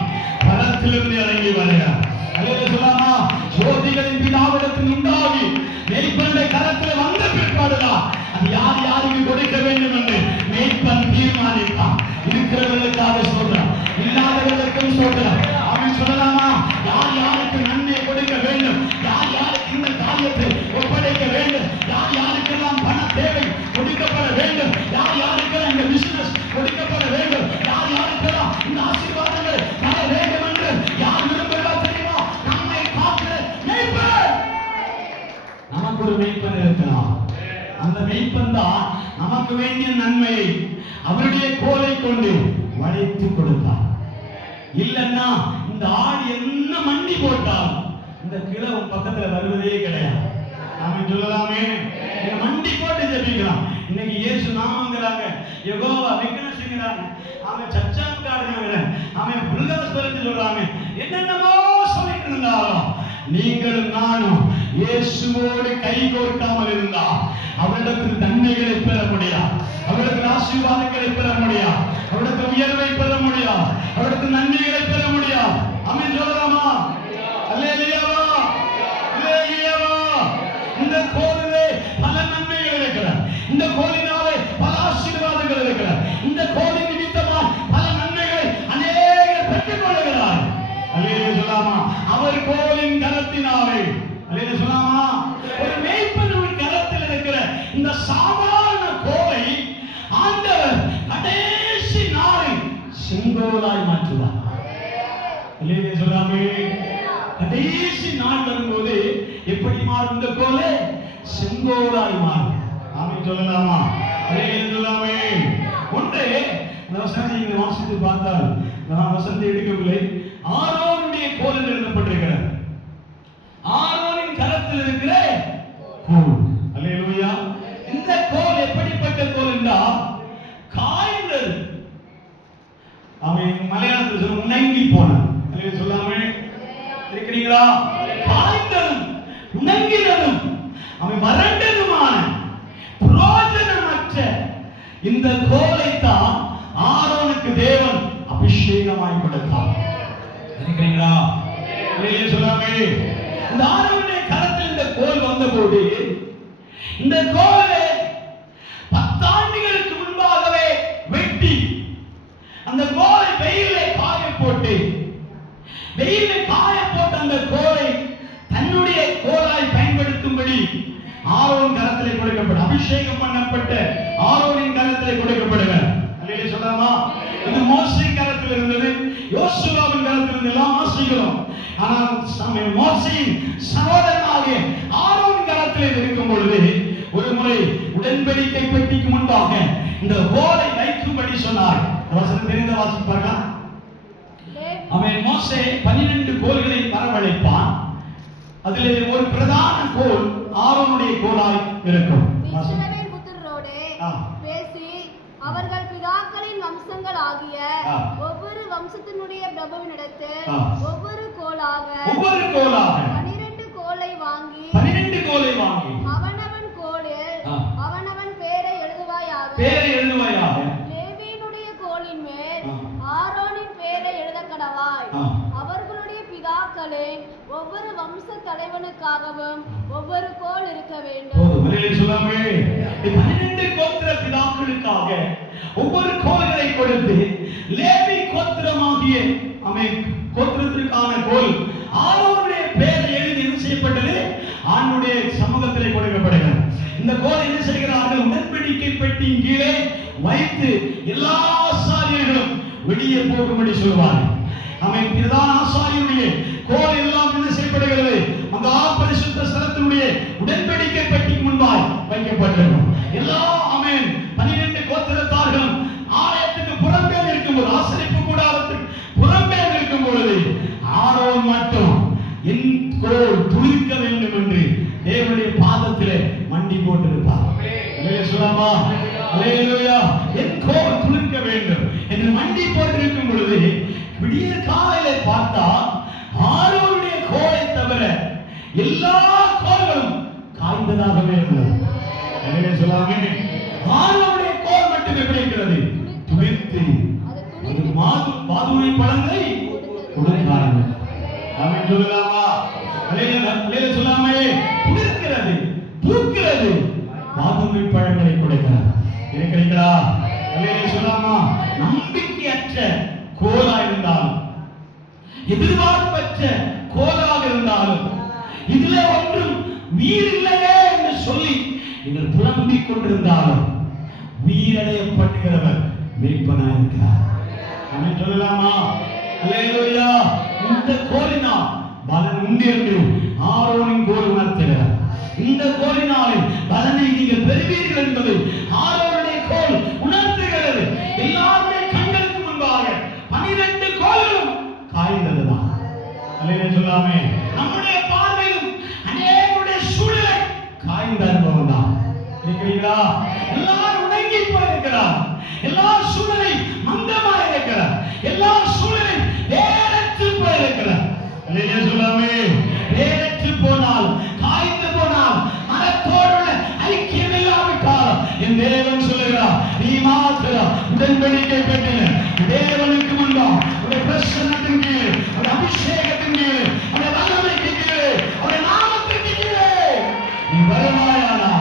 கரத்திலிருந்து இறங்கி வருகிறார். அல்லேலூயா சொல்லாமா? ஜோதிகளின் பிதாவிடத்தில் உண்டாகி மேய்ப்பனுடைய கரத்தில் வந்த பிற்பாடுதான் அது யார் யாருக்கு கொடுக்க வேண்டும் என்று மேய்ப்பன் தீர்மானித்தான். இருக்கிறவர்களுக்காக சொல்றான், இல்லாதவர்களுக்கும் சொல்றான். அவன் சொல்லலாமா? யார் யாருக்கு நன்மை கொடுக்க வேண்டும், யார் யாருக்கு இந்த காரியத்தை ஒப்படைக்க வேண்டும், யார் யாருக்கெல்லாம் பண தேவை கொடுக்கப்பட வேண்டும், யார் யாருக்கெல்லாம் இந்த பிசினஸ் கொடுக்கப்பட வேண்டும், யார் யாருக்கெல்லாம் இந்த ஆசீர்வாதங்கள் தர வேண்டும் என்று யார் விரும்புகிறார் தெரியுமா? நம்மை காக்கிற மேய்ப்பன். நமக்கு ஒரு மேய்ப்பன் இருக்கிறார். அந்த மேய்ப்பன் தான் நமக்கு வேண்டிய நன்மையை அவருடைய கோலை கொண்டு வளைத்து கொடுத்தார். இல்லன்னா இந்த ஆடு என்ன மண்டி போட்டால் இந்த கிழவன் பக்கத்துல வருவதே கிடையாது. நாம சொல்லலாமே, மண்டி போட்டு ஜெபிக்கலாம். இன்னைக்கு இயேசு நாமங்கிறாங்க, யெகோவா விக்னேஷ்ங்கிறாங்க, அவன் சச்சாங்காரங்க, அவன் புல்காஸ்வரத்து சொல்றாங்க, என்னென்னமோ சொல்லிட்டு இருந்தாலும் நீங்களும் நானும் இயேசுவோடு கை கோர்க்காமல் இருந்தா அவரிடத்தில் நன்மைகளை பெற முடியாது, அவரிடத்தில் ஆசீர்வாதங்களை பெற முடியாது, அவரிடத்தில் உயர்வை பெற முடியாது, அவரிடத்தில் நன்மைகளை பெற முடியாது. ஆமென் சொல்லலாமா? அல்லேலூயாவா, அல்லேலூயாவா. இந்த கோலிலே பல நன்மைகள் இருக்கிறது, இந்த கோலினாலே பல ஆசீர்வாதங்கள் இருக்கிறது, இந்த கோலின் நிமித்தமாக பல நன்மைகளை அநேகர் பெற்றுக் கொள்கிறார். அல்லேலூயா சொல்லாமா? அவர் கோலின் கரத்தினாலே, அல்லேலூயா சொல்லாமா? ஒரு மேய்ப்பனுடைய கரத்தில் இருக்கிற இந்த சாதாரண கோலை ஆண்டவர் கடைசி நாளில் செங்கோலாய் மாற்றுவார். அல்லேலூயா சொல்லாமே? கடைசி நாள் வரும்போது எப்படி மாறும் இந்த கோலை? செங்கோலாய் மாறும். ஆமென் சொல்லலாமா? அல்லேலூயா சொல்லாமே? ஒன்றே இந்த வசனத்தை வாசித்து பார்த்தால், நான் வசனத்தை எடுக்கவில்லை, ஆரோனுடைய கோல் என்று எழுதப்பட்டிருக்கிறது. ஆரோனின் கரத்தில் இருக்கிற கோல். அல்லேலூயா. இந்த கோல் எப்படிப்பட்ட கோல் என்றால் காய்ந்தது. அவன் மலையாளத்தில் சொல்ல உணங்கி போனான். அல்லேலூயா சொல்லாமே இருக்கிறீங்களா? காய்ந்ததும் உணங்கினதும் அவன் வறண்டதுமான பிரயோஜனமற்ற இந்த கோலை தான் ஆரோனுக்கு தேவன் அபிஷேகமாய் கொடுத்தார். இருக்கிறீங்களா? அல்லேலூயா சொல்லாமே? இந்த ஆரோனுடைய கரத்தில் இந்த கோல் வந்தபோது, இந்த கோலை 10 ஆண்டுகளுக்கு முன்பாகவே வெட்டி அந்த கோலை வெயிலே காய போட்டு, வெயிலே காய போட்ட அந்த கோலை தன்னுடைய கோலாய் பயன்படுத்தும்படி ஆரோன் கரத்திலே கொடுக்கப்படும். அபிஷேகம் பண்ணப்பட்ட ஆரோனின் கரத்திலே கொடுக்கப்படுகிறார். அல்லேலூயா சொல்லாமா? இது மோசே கரத்தில் இருந்தது, யோசுவாவின் கரத்தில் இருந்து எல்லாம் வாசிக்கிறோம். ஆனால் மோசேயின் சகோதரனாகிய ஆரோன் கரத்தில் இருக்கும் பொழுது ஒரு முறை உடன்படிக்கை பெட்டிக்கு முன்பாக இந்த கோலை வைக்கும்படி சொன்னார். வசனம் தெரிந்த வாசிப்பார்களா? அவன் மோசே 12 கோல்களை வரவழைப்பான். அதிலே ஒரு பிரதான கோல் ஆரோனுடைய கோலாய் இருக்கும். இஸ்ரவேல் புத்திரரோடு பேசி அவர்கள் பிதாக்களின் வம்சங்கள் ஆகிய ஒவ்வொரு வம்சத்தினுடைய பிரபுவினிடத்தில் ஒவ்வொரு கோலாக 12 கோலை வாங்கி அவனவன் கோலில் அவனவன் பேரை எழுதுவாயாக. லேவியினுடைய கோலின் மேல் ஆரோனின் பேரை எழுதக்கடவாய். அவர்களுடைய பிதாக்களின் ஒவ்வொரு வம்ச தலைவனுக்காகவும் ஒவ்வொரு கோல் இருக்க வேண்டும். 12 கோத்திர பிதாக்களுக்காக ஒவ்வொரு கோல்களை கொடுத்து லேவி கோத்திரமாகிய கோத்திரத்திற்கான கோல் ஆரோனுடைய பெயரை எழுதி என்ன செய்யப்பட்டது? ஆண்டுடைய சமூகத்திலே கொடுக்கப்படுகிறது. இந்த கோல் என்ன செய்கிறார்கள்? உடன்படிக்கை பெட்டியின் கீழே வைத்து எல்லா ஆசாரியர்களும் வெளியே போகும்படி சொல்வார்கள். அவன் பிரதான ஆசாரியனுடைய கோல் எல்லாம் என்ன செய்யப்படுகிறது? அந்த பரிசுத்த ஸ்தலத்தினுடைய உடன்படிக்கை பெட்டிக்கு முன்பாய் வைக்கப்பட்டிருக்கும். எல்லா ஆமென் 12 கோத்திரத்தார்களும் ஆலயத்துக்கு புறம்பே இருக்கும்போது, ஆசரிப்பு கூடாரத்துக்கு புறம்பே இருக்கும் பொழுது ஆரோன் மட்டும் என் கோல் துளிர்க்க வேண்டும் என்று தேவனுடைய பாதத்திலே மண்டி போட்டிருப்பார். சொல்லலாமா? அல்லேலூயா. என் கோல் துளிர்க்க வேண்டும் என்று மண்டி போட்டிருக்கும் பொழுது விடியற் காலையிலே பார்த்தா ஆரோனுடைய கோலை தவிர எல்லா கோல்களும் காய்ந்ததாகவே இருந்தது. எனவே சொல்லாமே ஆரோனுடைய கோல் மட்டும் எப்படி இருக்கிறது? துளிர்த்து அது மாதுளை பழங்களை கொடுக்கிறாங்க. ஆமென் சொல்லலாமா? அல்லேலூயா சொல்லாமே துளிர்க்கிறது, பூக்கிறது, மாதுளை பழங்களை கொடுக்கிறார். இருக்கிறீங்களா? அல்லேலூயா சொல்லாமா? நம்பிக்கையற்ற கோலா இருந்தாலும், எதிர்பார்ப்பற்ற கோலாக இருந்தாலும், இதுல ஒன்றும் உயிர் இல்லையே என்று சொல்லி நீங்கள் புலம்பிக் கொண்டிருந்தாலும் உயிரடையப்படுகிறவர் மீட்பனாய் இருக்கிறார். ஆமென் சொல்லலாமா? அல்லேலூயா. இந்த கோலினால் பலன் உண்டு என்று ஆரோனின் கோல் உணர்த்துகிறார். இந்த கோலினாலே பலனை நீங்கள் பெறுவீர்கள் என்பது ஆரோனுடைய கோல் உணர்த்துகிறது. எல்லாருடைய கண்களுக்கு முன்பாக 12 கோல்களும் காய்ந்ததுதான். அல்லேலூயா சொல்லாமே. நம்முடைய பார்வையிலும் அநேகருடைய சூழ்நிலை காய்ந்த அனுபவம் தான். இருக்கிறீங்களா? எல்லாரும் உடங்கி போயிருக்கிறார். எல்லா சூழ்நிலை மந்தமாக இருக்கிறார். எல்லா சூழ்நிலை வேறற்று போயிருக்கிறார். அல்லேலூயா சொல்லாமே. வேறற்று போனால், காய்ந்து போனால், மனத்தோடு ஐக்கியம் இல்லாவிட்டால் என் தேவன் சொல்லுகிறார், நீ மாத்திரம் உடன்படிக்கை பெற்றின தேவனுக்கு முன்பாக ஒரு பிரசன்னத்தின் கீழே, ஒரு அபிஷேகத்தின் கீழே, ஒரு வல்லமைக்கு கீழே, ஒரு நாமத்திற்கு கீழே நீ வருவாயானா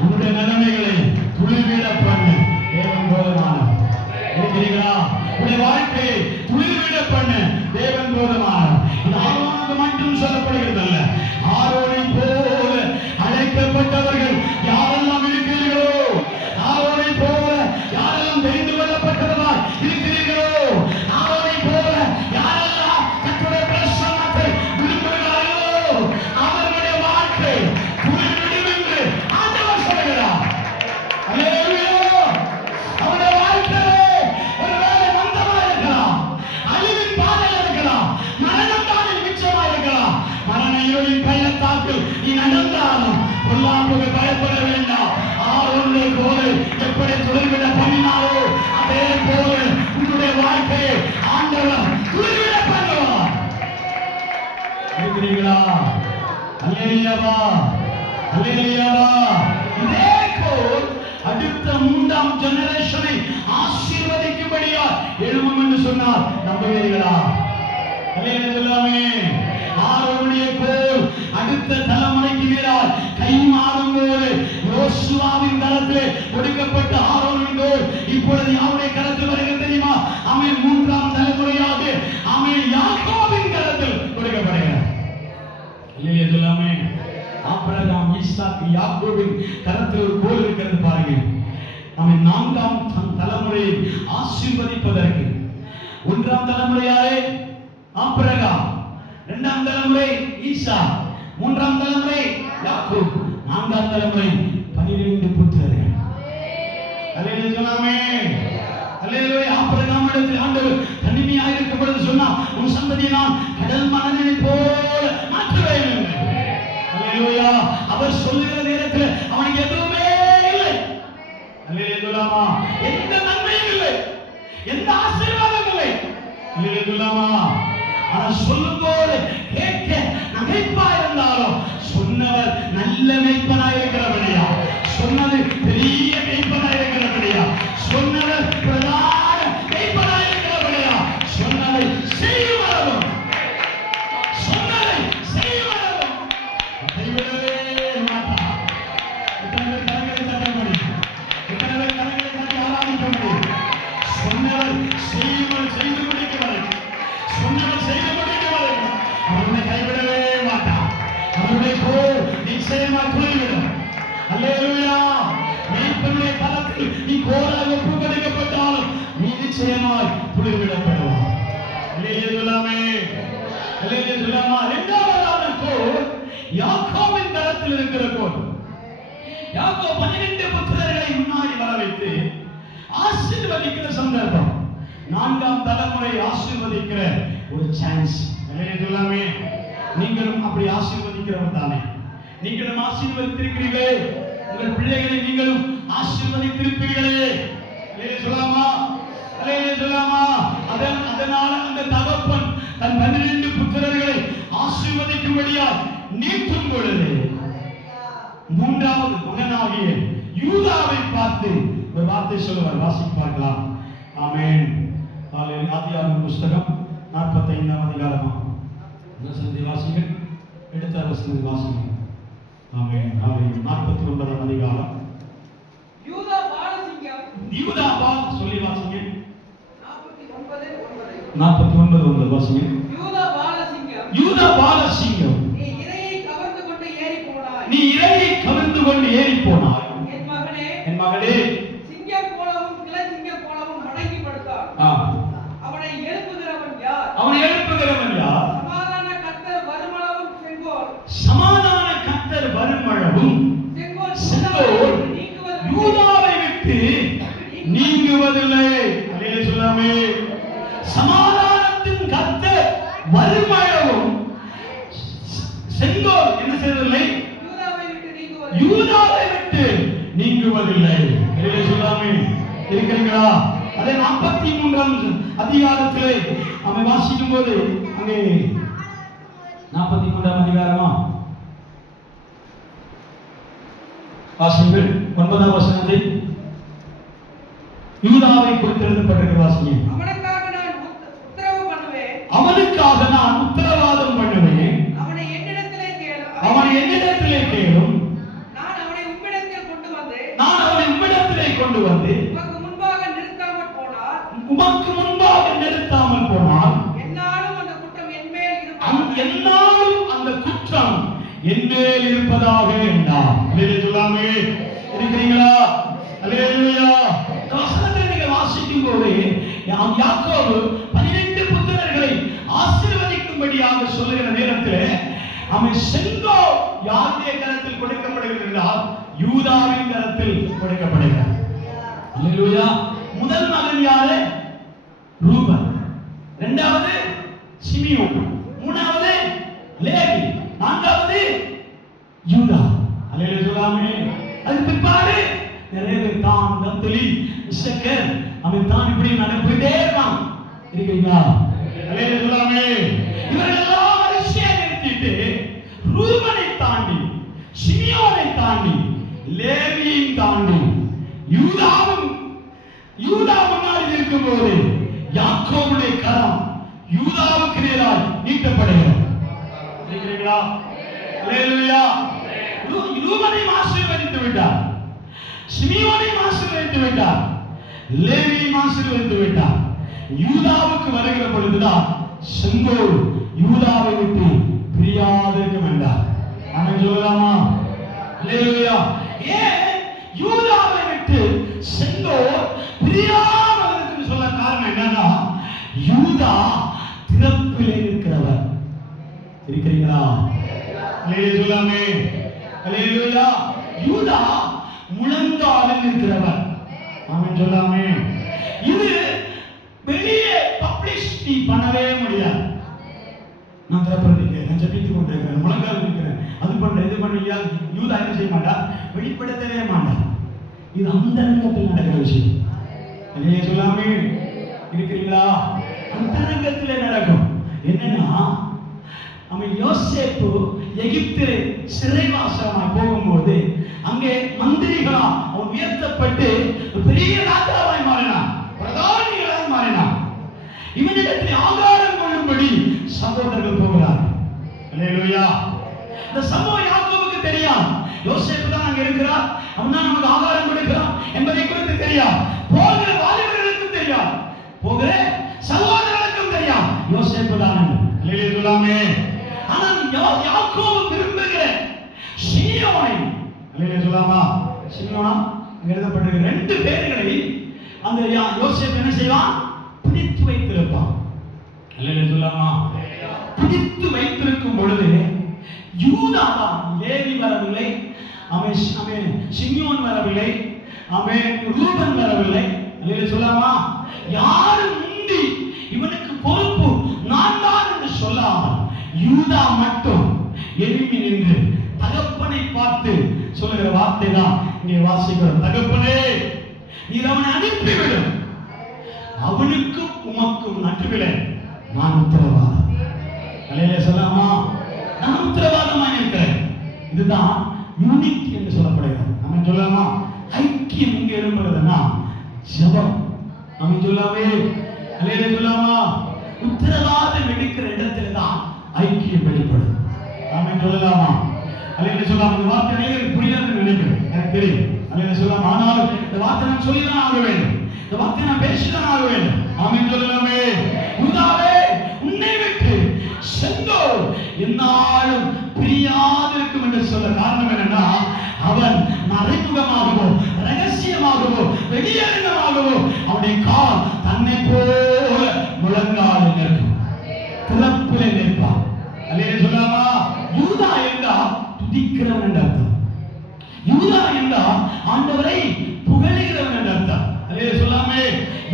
உன்னுடைய நிலைமைகளை துளிர்விட பண்ணு. தேவன் போதுமானவர். இருக்கிறீர்களா? உன்னுடைய வாழ்க்கையை துளிர்விட பண்ணு. தேவன் போதுமானவர். இது ஆரோனுக்கு மட்டும் சொல்லப்படுகிறது அல்ல. ஆரோனை போல அழைக்கப்பட்டவர்கள் யாரெல்லாம் இருக்கிறீர்களோ, ஆரோனை போல யாரெல்லாம் தெரிந்து கொள்ளப்பட்டவர்களா இருக்கிறீர்களோ, ஆரோனை போல யாரெல்லாம் தன்னுடைய பிரசன்னத்தை விரும்புகிறார்களோ அவர்களுடைய வாழ்க்கை துளிர்விடும் என்று ஆண்டவர் சொல்கிறார். அல்லேலூயா. அவருடைய வாழ்க்கையிலே ஒருவேளை மந்தமா இருக்கலாம், அழிவின் பாதையில் இருக்கலாம், மரணம் தான் மிச்சமா இருக்கலாம். மரண இருளின் பயணத்தாக்கில் நீ நடந்தாலும் பொல்லாப்புக்கு பயப்பட வேண்டாம். ஆரோனுடைய கோலை எப்படி துளிர்விட பண்ணினாரோ அதே போல உன்னுடைய வாழ்க்கையை ஆண்டவர் துளிர்விட பண்ணுவார். இருக்கிறீர்களா? அல்லேலூயாவா? அல்லேலூயாவா? இதே கோல் அடுத்த 3ஆம் ஜெனரேஷனை ஆசீர்வதிக்கும்படியா எழும்பும் என்று சொன்னார். நம்புவீர்களா? அல்லேலூயா சொல்லாமே. ஆரோனுடைய கோல் அடுத்த தலைமுறைக்கு நேராக கை மாறும் போது யோசுவாவின் கரத்திலே கொடுக்கப்பட்ட ஆரோனின் கோல் இப்பொழுது யாருடைய கரத்தில் வருகிறது தெரியுமா? ஆமென். 3ஆம் தலைமுறையாக ஆமென் யாக்கோபின் கரத்தில் கொடுக்கப்படுகிறது. அல்லேலூயா சொல்லாமே. ஆபிரகாம், ஈசாக்கு, யாக்கோபின் கரத்தில் ஒரு கோல் இருக்கிறது பாருங்க. ஆமென். 4ஆம் தலைமுறையை ஆசீர்வதிப்பதற்கு 1ஆம் தலைமுறையாரே ஆபிரகாம், 2ஆம் தலைமுறை ஈசா, 3ஆம் தலைமுறை யாக்கோப், 4ஆம் தலைமுறை 12 புத்திரர்கள். அல்லேலூயா சொல்லாமே. அல்லேலூயா. ஆபிரகாம் இடத்தில் ஆண்டவர் தனிமையாக இருக்கும் பொழுது சொன்னார், உன் சந்ததியை நான் கடல் மணலை போல மாற்றுவேன் என்று. அல்லேலூயா. அவர் சொல்லுகிற நேரத்தில் அவனுக்கு எதுவுமே இல்லை. அல்லேலூயா சொல்லாமா. எந்த நன்மையும் இல்லை, எந்த ஆசீர்வாதமும் இல்லை. அல்லேலூயா சொல்லாமா. ஆனா சொல்லும் போது கேட்க நகைப்பா இருந்தாலும் சொன்னவர் நல்ல மெய்ப்பனாய் இருக்கிறபடியா, சொன்னது பெரிய மெய்ப்பனாய் இருக்கிறபடியா, சொன்னவர் பிரதான மெய்ப்பனாய் இருக்கிறபடியா, சொன்னதை செய்வதும் சொன்னதை செய்வதும் கைவிடவே மாட்டார். எத்தனை பேர் கரங்களை தட்ட முடியும்? எத்தனை பேர் கரங்களை தட்டி ஆராதிக்க முடியும்? சொன்னவர் செய்து முடிக்க வரைக்கும், சொன்னவர் செய்து முடிக்க வரைக்கும் அவனை கைவிடவே மாட்டார். கோலாக ஒப்புக்கொடுக்கப்பட்டாலும் நீ நிச்சயமாய் துளிர்விடப்படுவாய். அல்லேலூயா சொல்லாமே, அல்லேலூயா சொல்லாமா. இரண்டாவதான கோல் யாக்கோபின் தரத்தில் இருக்கிற கோல். யாக்கோபு 12 புத்திரர்களை முன்னாடி வர வைத்து ஆசீர்வதிக்கிற சந்தர்ப்பம். 4ஆம் தலைமுறை ஆசீர்வதிக்கிற ஒரு சான்ஸ். அல்லேலூயா சொல்லாமே. நீங்களும் அப்படி ஆசீர்வதிக்கிறவர் தானே? நீங்களும் ஆசீர்வதித்திருக்கிறீர்களே, உங்கள் பிள்ளைகளை நீங்களும் ஆசீர்வதித்திருப்பீர்களே. அல்லேலூயா சொல்லாமா, அல்லேலூயா சொல்லாமா. அதனால அந்த தகப்பன் தன் 12 புத்திரர்களை ஆசீர்வதிக்கும்படியாய் நீட்டும் பொழுது 3வது மகனாகிய யூதாவை பார்த்து ஒரு வார்த்தை சொல்லுவார். வாசித்து பார்க்கலாம். ஆமென். ஆதியாகமம் புஸ்தகம் 45ஆம் அதிகாரம் வாசிங்கள். எடுத்த வசனத்தை வாசிங்கள். ஆமென். 49ஆம் அதிகாரம். யூதா பாலசிங்கம். யூதா பால் சொல்லி வாசிங்க. 49:9 வாசிங்க. யூதா பாலசிங்கம். யூதா பாலசிங்கம், நீ இரையை கவர்ந்து கொண்டு ஏறி போனாய். நீ இரையை கவர்ந்து கொண்டு ஏறி போனாய். என் மகனே, என் மகனே, சிங்கம் போலவும் கிளச்சிங்கம் போலவும் மடங்கி படுத்தான். அவனை எழுப்புகிறவன் யார்? அவனை எழுப்புகிறவன் யார்? சமாதான கர்த்தர் வருமளவும் செங்கோல். சமாதான கர்த்தர் வருமளவும் செங்கோல் யூதாவை விட்டு நீங்குவதில்லை. அல்லேலூயா சொல்லாமே. சமாதானத்தின் கர்த்தர் வருமளவும் செங்கோல் என்ன செய்வதில்லை? யூதாவை விட்டு நீங்குவதில்லை. அல்லேலூயா சொல்லாமே. இருக்கிறீங்களா? அதே 43ஆம் அதிகாரத்திலே அவன் வாசிக்கும் போது அங்கே 43ஆம் அதிகாரமா வாசிங்கள். 9ஆம் வசனத்தை யூதாவை குறித்து எழுதப்பட்டிருக்கிற வாசிங்க. அவனுக்காக நான் உத்தரவு பண்ணுவேன். அவனுக்காக நான் உத்தரவாதம் பண்ணுவேன். அவனை என்னிடத்திலே கேளும். அவனை என்னிடத்திலே கேளும். நான் அவனை உம்மிடத்தில் கொண்டு வந்து. நான் அவனை உம்மிடத்திலே கொண்டு வந்து உமக்கு முன்பாக நிறுத்தாமல் போனார். உமக்கு முன்பாக நிறுத்தாமல் போனால் என்னாலும் அந்த குற்றம் என்மேல் இருப்பதாக. என்னாலும் அந்த குற்றம் என்மேல் இருப்பதாக என்றார். அல்லேலூயா சொல்லாமே. இருக்கிறீங்களா? அல்லேலூயா. வசனத்தை நீங்கள் வாசிக்கும் போது யாக்கோபு 12 புத்திரர்களை ஆசீர்வதிக்கும்படியாக சொல்லுகிற நேரத்தில் அவன் செங்கோல் யாருடைய கரத்தில் கொடுக்கப்படுகிறது என்றால் யூதாவின் கரத்தில் கொடுக்கப்படுகிறார். அல்லேலூயா. முதல் மகன் யாரு? ரூபன். இரண்டாவது சிமியோன். மூணாவது லேவி. நான்காவது யூதா. அல்லேலூயா சொல்லாமே. அது பிற்பாடு நிறைய பேர் தான் தந்தலி இசக்கர் அவன் தான் இப்படி நடந்துட்டே இருக்கான். இருக்கீங்களா? அல்லேலூயா சொல்லாமே. இவர்கள் எல்லாம் வரிசையாக நிறுத்திட்டு ரூபனை தாண்டி சிமியோனை தாண்டி லேவியை தாண்டி யூதா முன்னாடி இருக்கும்போது யாக்கோபுடைய கரம் யூதாவுக்கு நேராக நீட்டப்படுகிறது. இருக்கிறீங்களா? அல்லேலூயா. ரூபனை ஆசீர்வதித்து விட்டார், சிமியோனை ஆசீர்வதித்து விட்டார், லேவியை ஆசீர்வதித்து விட்டார். யூதாவுக்கு வருகிற பொழுதுதான் செங்கோல் யூதாவை விட்டு பிரியாதிருக்கும் என்றார். ஆமென் சொல்லலாமா? அல்லேலூயா. ஏன் யூதாவை விட்டு செங்கோல் பிரியாமல் இருக்குன்னு சொல்ல காரணம் என்னன்னா, யூதா திறப்பிலே இருக்கிறவர். இருக்கிறீங்களா? அல்லேலூயா சொல்லாமே. அல்லேலூயா. யூதா முழங்காலில் இருக்கிறவர். ஆமென் சொல்லாமே. இது வெளியே பப்ளிசிட்டி பண்ணவே முடியாது. நான் திறப்பிருக்கேன், நான் ஜெபித்துக் கொண்டிருக்கிறேன், முழங்கால் இருக்கிறேன், அது பண்றேன், இது பண்றியா. யூதா என்ன செய்ய மாட்டா? வெளிப்படுத்தவே மாட்டார். இது அந்தரங்கத்தில் நடக்கிற விஷயம். அல்லேலூயா சொல்லாமே. இருக்கிறீங்களா? அந்தரங்கத்திலே நடக்கும். என்னன்னா, அவன் யோசேப்பு எகிப்து சிறைவாசமாய் போகும்போது அங்கே மந்திரிகளா அவன் உயர்த்தப்பட்டு பெரிய ராஜாவாய் மாறினான், பிரதானிகளாய் மாறினான். இவனிடத்தில் ஆகாரம் கொள்ளும்படி சகோதரர்கள் போகிறார். அல்லேலூயா. இந்த சம்பவம் யாக்கோபுக்கு தெரியும். யோசேப்பு தான் அங்க இருக்கிறார், அவன் தான் நமக்கு ஆகாரம் கொடுக்கிறான் என்பதை குறித்து தெரியும். போகிற வாலிபர்களுக்கும் தெரியும், போகிற சகோதரர்களுக்கும் தெரியும் யோசேப்பு தான். அல்லேலூயா சொல்லாமே. ஆனால் யாக்கோபு விரும்புகிற சிமியோனை, அல்லேலூயா சொல்லாமா? சிமியோனா எழுதப்பட்டிருக்கிற 2 பேர்களை அந்த யோசேப்பு என்ன செய்வான்? பிடித்து வைத்திருப்பான். அல்லேலூயா சொல்லாமா? பிடித்து வைத்திருக்கும் பொழுது யூதா தான், லேவி வரவில்லை, அவன் சிமியோன் வரவில்லை, அவன் ரூபன் வரவில்லை. அல்லேலூயா சொல்லாமா? யாரும் முந்தி இவனுக்கு பொறுப்பு நான் தான் என்று சொல்லாமல் யூதா மட்டும் எழுப்பி நின்று தகப்பனை பார்த்து சொல்லுகிற வார்த்தை தான் இங்கே வாசிக்கிறோம். தகப்பனே, நீர் அவனை அனுப்பிவிடும், அவனுக்கும் உமக்கும் நடுவிலே நான் உத்தரவாதம். அல்லேலூயா சொல்லாமா? நான் உத்தரவாதமாக இருக்கிறேன். இதுதான் யூனிட் என்று சொல்லப்படுகிறது. நம்ம சொல்லாமா? ஐக்கியம் எங்க எழும்புறதுன்னா ஜெபம். நம்ம சொல்லாமே? அல்லேலூயா சொல்லாமா? உத்தரவாதம் எடுக்கிற இடத்துல தான் ஐக்கியம் வெளிப்படும். நாம சொல்லலாமா? அல்லேலூயா சொல்லாமா? இந்த வார்த்தை எனக்கு புரியாதுன்னு நினைக்கிறேன், எனக்கு தெரியும். அல்லேலூயா சொல்லாமா? ஆனால் இந்த வார்த்தை நான் சொல்லிதான் ஆக வேண்டும், இந்த வார்த்தை நான் பேசிதான் ஆக வேண்டும். ஆமென் சொல்லலாமே? யூதாவே, உன்னை விட்டு சென்றோர் என்னாலும் பிரியாதிருக்கும் என்று சொல்ல காரணம் என்னன்னா, அவன் மறைமுகமாகவோ ரகசியமாகவோ வெளியரங்கமாகவோ அவனுடைய கால் தன்னை போல முழங்காலில் நிற்கும், திறப்பிலே நிற்பான். அல்லேலூயா சொல்லாமா? யூதா என்றால் துதிக்கிறவன் என்ற அர்த்தம். யூதா என்றால் ஆண்டவரை புகழுகிறவன் என்ற அர்த்தம். அல்லேலூயா சொல்லாமே?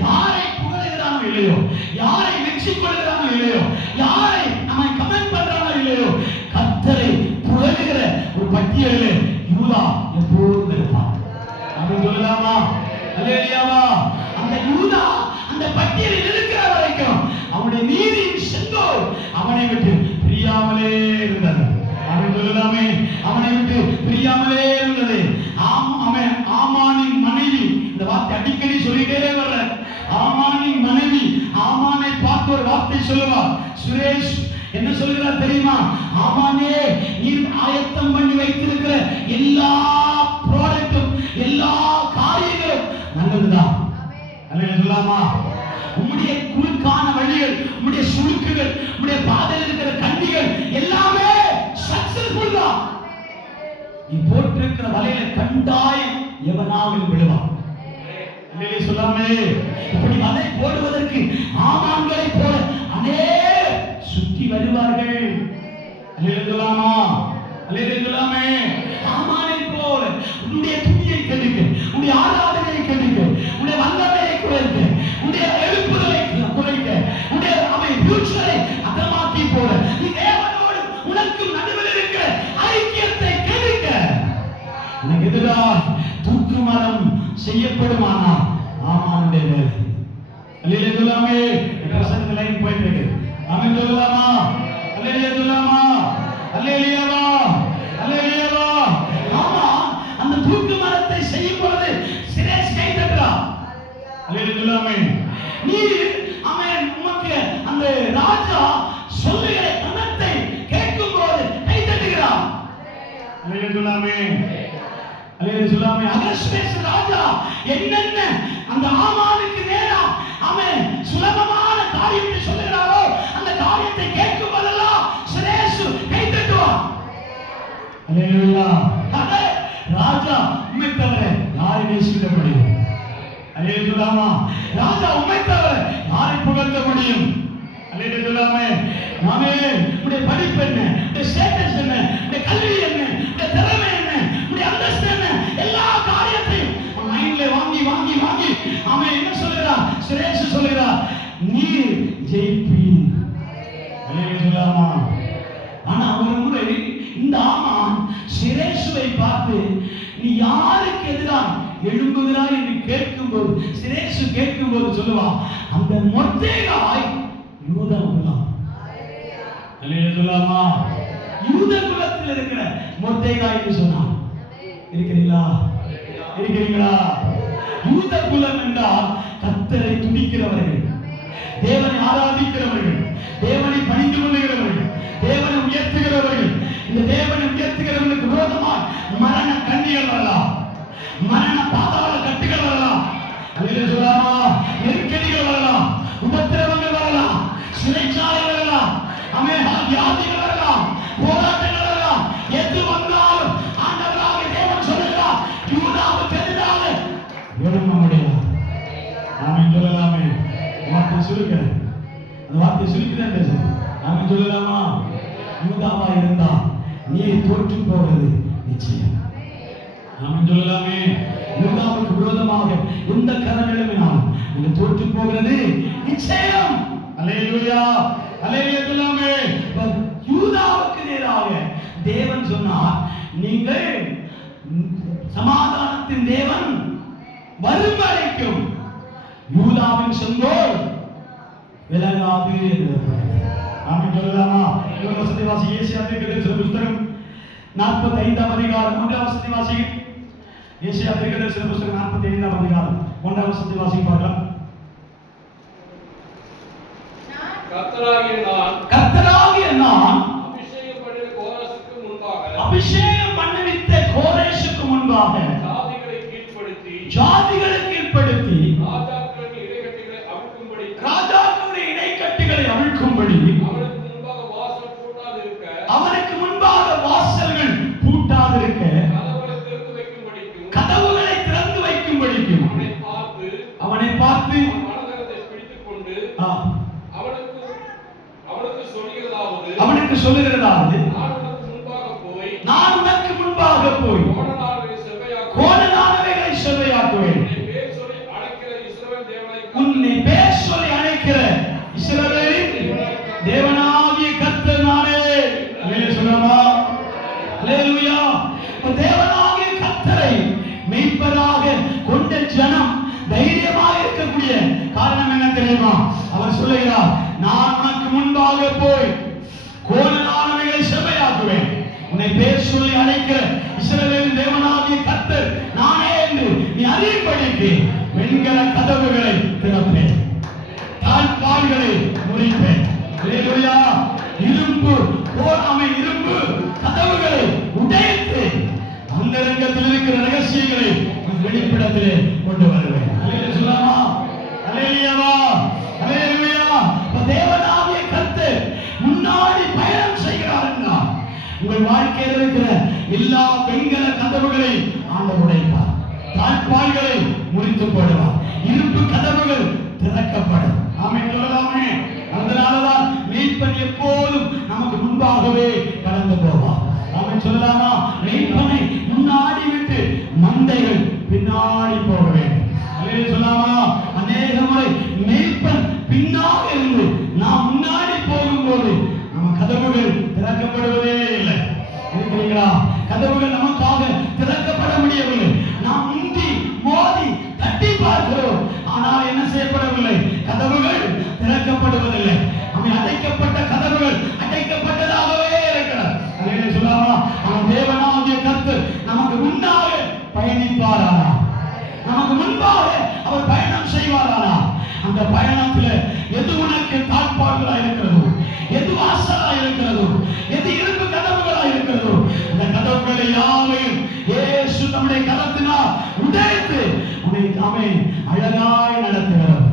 யாரை புகழுகிறானோ இல்லையோ, யாரை மெச்சிக்கொள்கிறானோ இல்லையோ, யாரை நம்மை கமெண்ட் பண்றானோ இல்லையோ, கர்த்தரை புகழுகிற ஒரு பட்டியலிலே யூதா எப்போதும் இருப்பான். அப்படி சொல்லலாமா? அல்லேலூயாவா? அந்த யூதா அந்த பட்டியலில் இருக்கிற வரைக்கும் அவனுடைய நீதியின் செங்கோல் அவனை விட்டு பிரியாமலே இருந்தது. அப்படி சொல்லலாமே? அவனை விட்டு பிரியாமலே இருந்தது. அவன் ஆமானின் மனைவி, இந்த வார்த்தை அடிக்கடி சொல்லிட்டே வர்ற ஆமானின் மனைவி ஆமானை பார்த்து ஒரு வார்த்தை சொல்லுவார். சுரேஷ் என்ன சொல்கிறார் தெரியுமா? ஆமானே, நீர் ஆயத்தம் பண்ணி வைத்திருக்கிற எல்லா ப்ராடக்டும் எல்லா காரியங்களும் நல்லதுதான். அல்லேலூயா சொல்லாமா? உம்முடைய குறுக்கான வழிகள், உம்முடைய சுழுக்குகள், உம்முடைய பாதையில் இருக்கிற கண்டிகள் எல்லாமே சக்சஸ்ஃபுல் தான். நீ போட்டிருக்கிற வலையில கண்டாயம் எவனாவில் விழுவான். அல்லேலூயா சொல்லாமே? இப்படி வலை போடுவதற்கு ஆமான்களை போல அநேகர் சுற்றி வருவார்கள். அல்லேலூயா சொல்லாமா? அல்லேலூயா சொல்லாமே? ஆமானை போல உன்னுடைய துதியை கெடுக்க, உன்னுடைய ஆராதனையை கெடுக்க, உன்னுடைய வல்லமையை குறைக்க, உன்னுடைய எழுப்புதலை குறைக்க, உன்னுடைய அவை ஃபியூச்சரை அகமாக்கி போல நீ தேவனோடு உனக்கு நடுவில் இருக்கிற ஐக்கியத்தை கெடுக்க எனக்கு எதிராக தூக்கு மரம் செய்யப்படுமானால் ஆமானுடைய வேலை. அல்லேலூயா சொல்லாமே? பிரசங்க லைன் போயிட்டு இருக்கு. ஆமென் சொல்லலாமா? அல்லேலூயா சொல்லாமா? அல்லேலூயாவா? அல்லேலூயாவா? ஆமா, அந்த தூக்கு மரத்தை செய்யும் பொழுது சிரேஷ் கை தட்டுறான். அல்லேலூயா சொல்லாமே? நீ அவன் உமக்கு அந்த ராஜா சொல்லுகிற கணத்தை கேட்கும் போது கை தட்டுகிறான். அல்லேலூயா சொல்லாமே? அல்லேலூயா சொல்லாமே? அகஸ்வேஸ் ராஜா என்னென்ன அந்த ஆமானுக்கு நேரா அவன் சுலபமான காரியத்தை சொல்லுகிறாரோ அந்த காரியத்தை கேட்கும் போதெல்லாம் சிரேஷ் கை தட்டுவான். அல்லேலூயா! ராஜா உம்மை தவிர யாரை நேசிக்க முடியும்? அல்லேலூயா சொல்லாமா? ராஜா உம்மை தவிர யாரை புகழ்த்த முடியும்? அல்லேலூயா சொல்லாமே? நாமே உடைய படிப்பு என்ன, உடைய ஸ்டேட்டஸ் என்ன, உடைய கல்வி என்ன, உடைய திறமை என்ன, உடைய அந்தஸ்து என்ன, எல்லா காரியத்தையும் மைண்ட்ல வாங்கி வாங்கி வாங்கி அவன் என்ன சொல்லுகிறான்? சிரேஷ் சொல்லுகிறான், நீ ஜெயிப்பி. அல்லேலூயா சொல்லாமா? ஆனா ஒரு முறை இந்த ஆமான் சிரேஷுவை பார்த்து நீ யாருக்கு எதிராக எழும்புகிறாய் என்று கேட்கும்போது, சிரேஷு கேட்கும்போது சொல்லுவான், அந்த மொர்தேகாய் யூதா குலம். அல்லேலூயா சொல்லாமா? யூத குலத்தில் இருக்கிற மொர்தேகாய் என்று சொன்னான். இருக்கிறீங்களா? இருக்கிறீங்களா? யூத குலம் என்றால் கர்த்தரை துதிக்கிறவர்கள், தேவனை ஆராதிக்கிறவர்கள், தேவனை பணிந்து கொள்ளுகிறவர்கள், தேவனை உயர்த்துகிறவர்கள். இந்த தேவனை உயர்த்துகிறவர்களுக்கு விரோதமாக மரண கண்ணிகள் வரலாம், மரண பாதாள கட்டுகள் வரலாம். அல்லேலூயா சொல்லாமா? நெருக்கடிகள் வரலாம், உபத்திரவங்கள் வரலாம், சிறைச்சாலை வரலாம், வியாதிகள் வரலாம், போராட்டங்கள் வரலாம். எது வந்தாலும் ஆண்டவராகிய தேவன் சொல்லுகிறார், யூதாவுக்கு எதிராக இந்த வார்த்தை சுருக்கிதான் பேசுறேன். நாம சொல்லலாமா? யூதாவா இருந்தா நீ தோற்று போவது நிச்சயம். நாம சொல்லலாமே? யூதாவுக்கு விரோதமாக எந்த கரம் எழுப்பினாலும் நீங்க தோற்று போகிறது நிச்சயம். அல்லேலூயா, அல்லேலூயா சொல்லாமே. யூதாவுக்கு நேராக தேவன் சொன்னார், நீங்கள் சமாதானத்தின் தேவன் வரும் வரைக்கும் யூதாவின் செங்கோல் விலகாது என்று நாம சொல்லலாமா? இன்னொரு வசனத்தை வாசி. ஏசாயா தீர்க்கதரிசன புத்தகம் 45ஆம் அதிகாரம் 1ஆம் வசனத்தை வாசி. ஏசாயா தீர்க்கதரிசன புத்தகம் 45ஆம் அதிகாரம் 1ஆம் வசனத்தை வாசி பார்க்கலாம். கர்த்தராகிய நான் அபிஷேகம் பண்ணுவித்த கோரேசுக்கு முன்பாக ஜாதிகளை கீழ்ப்படுத்தி ராஜாக்களுடைய இடைக்கட்டுகளை அவிழ்க்கும்படி அவனுக்கு முன்பாக வாசல்கள் பூட்டாதிருக்க கதவுகளை திறந்து வைக்கும்படிக்கும் அவனை பார்த்து அவனுக்கு சொல்லுகிறதாவது, நான் உனக்கு முன்பாக போய் கோணலானவைகளை செவ்வையாக்குவேன். உன்னை பேர் சொல்லி அழைக்கிற இஸ்ரவேலின் தேவனாகிய கர்த்தர் நானே. சொல்லலாமா? அல்லேலூயா. தேவனாகிய கர்த்தரை மெய்ப்பராக கொண்ட ஜனம் தைரியமாக இருக்கக்கூடிய காரணம் என்ன தெரியுமா? அவர் சொல்லுகிறார், நான் உனக்கு முன்பாக போய் கோணலானவைகளை செவ்வையாக்குவேன். உன்னை பேர் சொல்லி அழைக்கிற இஸ்ரவேலின் தேவனாகிய கர்த்தர் நானே என்று நீ அறியும்படிக்கு வெண்கல கதவுகளை திறப்பேன், தாழ்பாள்களை முறிப்பேன். அல்லேலூயா. இரும்பு இரும்பு கதவுகளை உடைத்து அந்தரங்கத்தில் இருக்கிற ரகசியங்களை வெளிப்படத்திலே கொண்டு வருவேன். அல்லேலூயா சொல்லாமா? அல்லேலூயாவா? அல்லேலூயா. தேவனாகிய கர்த்தர் முன்னாடி பயணம் செய்கிறார் என்றால் உங்கள் வாழ்க்கையில் இருக்கிற எல்லா வெண்கல கதவுகளை ஆண்டவர் உடைப்பார், தாழ்பாள்களை முறித்து போடுவார், இரும்பு கதவுகள் திறக்கப்படும். ஆமென் சொல்லலாமே? அதனாலதான் மீட்பன் எப்போதும் நமக்கு முன்பாகவே கடந்து போவார். ஆமென் சொல்லலாமா? மீட்பனை முன்னாடி விட்டு மந்தைகள் பின்னாடி போக வேண்டும். அல்லேலூயா சொல்லாமா? அநேக முறை மீட்பன் பின்னாக இருந்து நாம் முன்னாடி போகும்போது நம்ம கதவுகள் திறக்கப்படுவதே இல்லை. இருக்கிறீங்களா? கதவுகள் நமக்காக திறக்கப்பட முடியவில்லை. நாம் முந்தி மோதி தட்டி பார்க்கிறோம், ஆனால் என்ன செய்யப்படவில்லை? கதவுகள் திறக்கப்படுவதில்லை. அவன் அடைக்கப்பட்ட கதவுகள் அடைக்கப்பட்டதாகவே இருக்கிறார். அல்லேலூயா சொல்லாமா? அவன் தேவனாகிய கர்த்தர் நமக்கு முன்னாக பயணிப்பாரானா, நமக்கு முன்பாக அவர் பயணம் செய்வாரானா, அந்த பயணத்தில் எது உனக்கு தாழ்பாடுகளா இருக்கிறதோ, எது வாசலா இருக்கிறதோ, எது இரும்பு கதவுகளா இருக்கிறதோ, அந்த கதவுகளை யாவையும் இயேசு நம்முடைய கரத்தினால் உடைத்து உன்னை தாமே அழகாய் நடத்துகிறார்.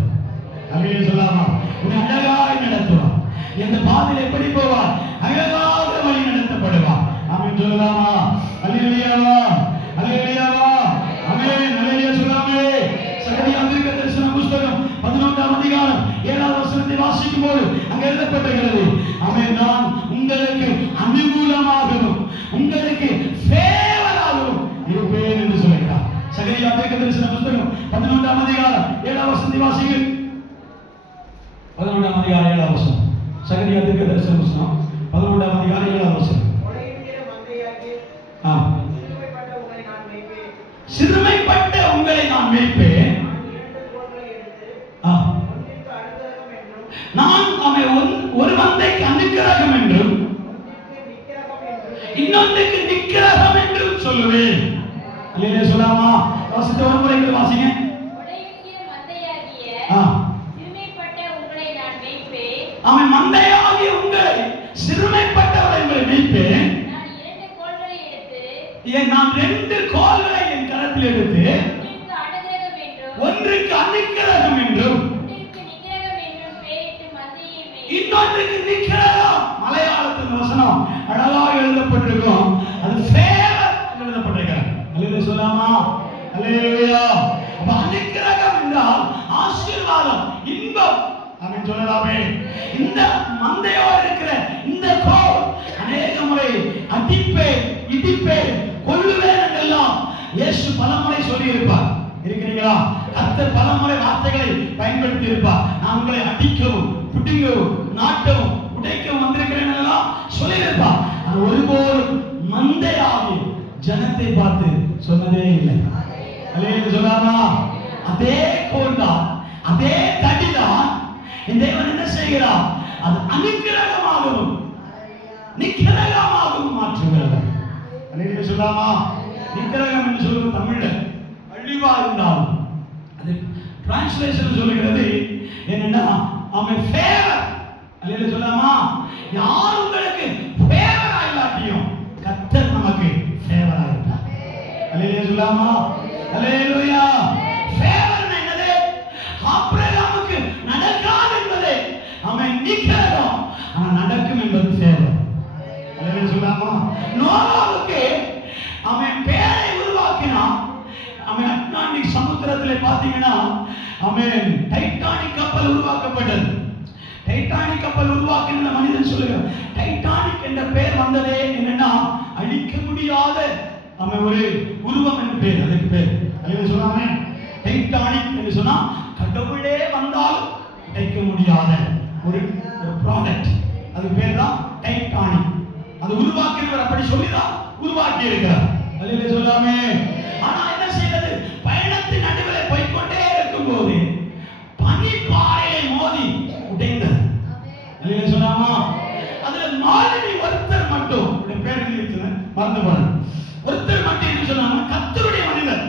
அல்லேலூயா சொல்லாமா? உன்னை அழகாய் நடத்துவார். எந்த பாதையில் எப்படி போவார்? அழகாக வழி நடத்தப்படுவார். ஆமென் சொல்லலாமா? அல்லேலூயாவா? அல்லேலூயாவா? ஆமென். அல்லேலூயா சொல்லாமே? சகரியா தீர்க்கதரிசன புத்தகம் 11ஆம் அதிகாரம் 7ஆம் வசனத்தை வாசிக்கும் போது அங்க எழுதப்பட்டிருக்கிறது, ஆமென், நான் உங்களுக்கு அனுகூலமாகவும் உங்களுக்கு ஃபேவராகவும் இருப்பேன் என்று சொல்கிறார். சகரியா தீர்க்கதரிசன புத்தகம் 11ஆம் அதிகாரம் 7ஆம் வசனத்தை வாசிங்கள். 11ஆம் அதிகாரம் 7ஆம் வசனம். சகரியா தீர்க்கதரிசன புத்தகம் 11ஆம் அதிகாரம் 7ஆம் வசனம். சிறுமைப்பட்ட உங்களை நான் மேய்ப்பேன். நான் ஒரு மந்தைக்கு அனுக்கிரகம் என்றும் இன்னொன்றுக்கு நிக்கிரகம் என்றும் சொல்லுவேன். அல்லேலூயா சொல்லாமா? வாசித்த ஒரு முறை வாசிங்க. அவன் மந்தையாகிய உங்களை சிறுமைப்பட்டவரை மேய்ப்பேன். நான் 2 கோல்களை என் கரத்தில் எடுத்து ஒன்றுக்கு அனுக்கிரகம் என்றும் இன்னொன்றுக்கு நிக்கிரகம். மலையாளத்தின் வசனம் அழகாக எழுதப்பட்டிருக்கும், அது ஃபேவர் எழுதப்பட்டிருக்கிறது. அல்லேலூயா சொல்லாமா? அல்லேலூயா. அனுக்கிரகம் என்றால் ஆசீர்வாதம், இன்பம். ஆமென் சொல்லலாமே. இந்த மந்தையோடு இருக்கிற இந்த கோல் அநேக முறை அடிப்பேன், இடிப்பேன், கொல்லுவேன் என்றெல்லாம் இயேசு பலமுறை சொல்லி இருப்பார். இருக்கிறீங்களா? கர்த்தர் பலமுறை வார்த்தைகளை பயன்படுத்தி இருப்பார். நான் உங்களை அடிக்கவும், பிடிக்கவும், நாட்டவும், உடைக்கவும் வந்திருக்கிறேன் எல்லாம் சொல்லியிருப்பார். நான் ஒருபோதும் மந்தையாகி ஜனத்தை பார்த்து சொன்னதே இல்லை. அல்லேலூயா சொல்லாமா? அதே கோல் தான், அதே தடிதான் இந்த தேவன் என்ன செய்கிறார்? அது அனுக்கிரகமாகவும் நிக்கிரகமாகவும் மாற்றுகிறார். அல்லேலூயா சொல்லாமா? நிக்கிரகம் என்று சொல்வது தமிழ்ல அழிவா இருந்தாலும் அது டிரான்ஸ்லேஷன் சொல்லுகிறது என்னன்னா அவன் ஃபேவர். அல்லேலூயா சொல்லாமா? யார் உங்களுக்கு ஃபேவர் ஆயிலாட்டியும் கர்த்தர் நமக்கு ஃபேவர் ஆயிட்டார். அல்லேலூயா சொல்லாமா? அல்லேலூயா. ஃபேவர் என்னது? ஆபிரகாமுக்கு நடக்காது என்பது அவன் நிக்கிரகம், ஆனா நடக்கும் என்பது ஃபேவர். அல்லேலூயா சொல்லாமா? நோவாவுக்கு அவன் பேரை உருவாக்கினான். அவன் அட்லாண்டிக் சமுத்திரத்திலே பாத்தீங்கன்னா அவன் டைட்டானிக் கப்பல் உருவாக்கப்பட்டது. டைட்டானிக் கப்பல் உருவாக்கின மனிதன் சொல்லுகிறான், டைட்டானிக் என்ற பெயர் வந்ததே என்னன்னா அழிக்க முடியாத அவன் ஒரு உருவம் என்று பேர், அதுக்கு பேர். அல்லேலூயா சொல்லாமே? டைட்டானிக் என்று சொன்னா கடவுளே வந்தால் அடைக்க முடியாத ஒரு ப்ராடக்ட், அதுக்கு பேர் தான் டைட்டானிக். அது உருவாக்கினவர் அப்படி சொல்லிதான் உருவாக்கி இருக்கிறார். அல்லேலூயா சொல்லாமே? ஆனா என்ன செய்யறது? பயணத்தின் நடுவில் போய்கொண்டே இருக்கும் போது பனிப்பாறையை மோதி உடைந்தது. அல்லேலூயா சொல்லாமா? அதுல மாலினி ஒருத்தர் மட்டும், பேர் இருக்குது மறந்து போனேன், ஒருத்தர் மட்டும் என்ன சொன்னாங்க? கர்த்தருடைய மனிதர்.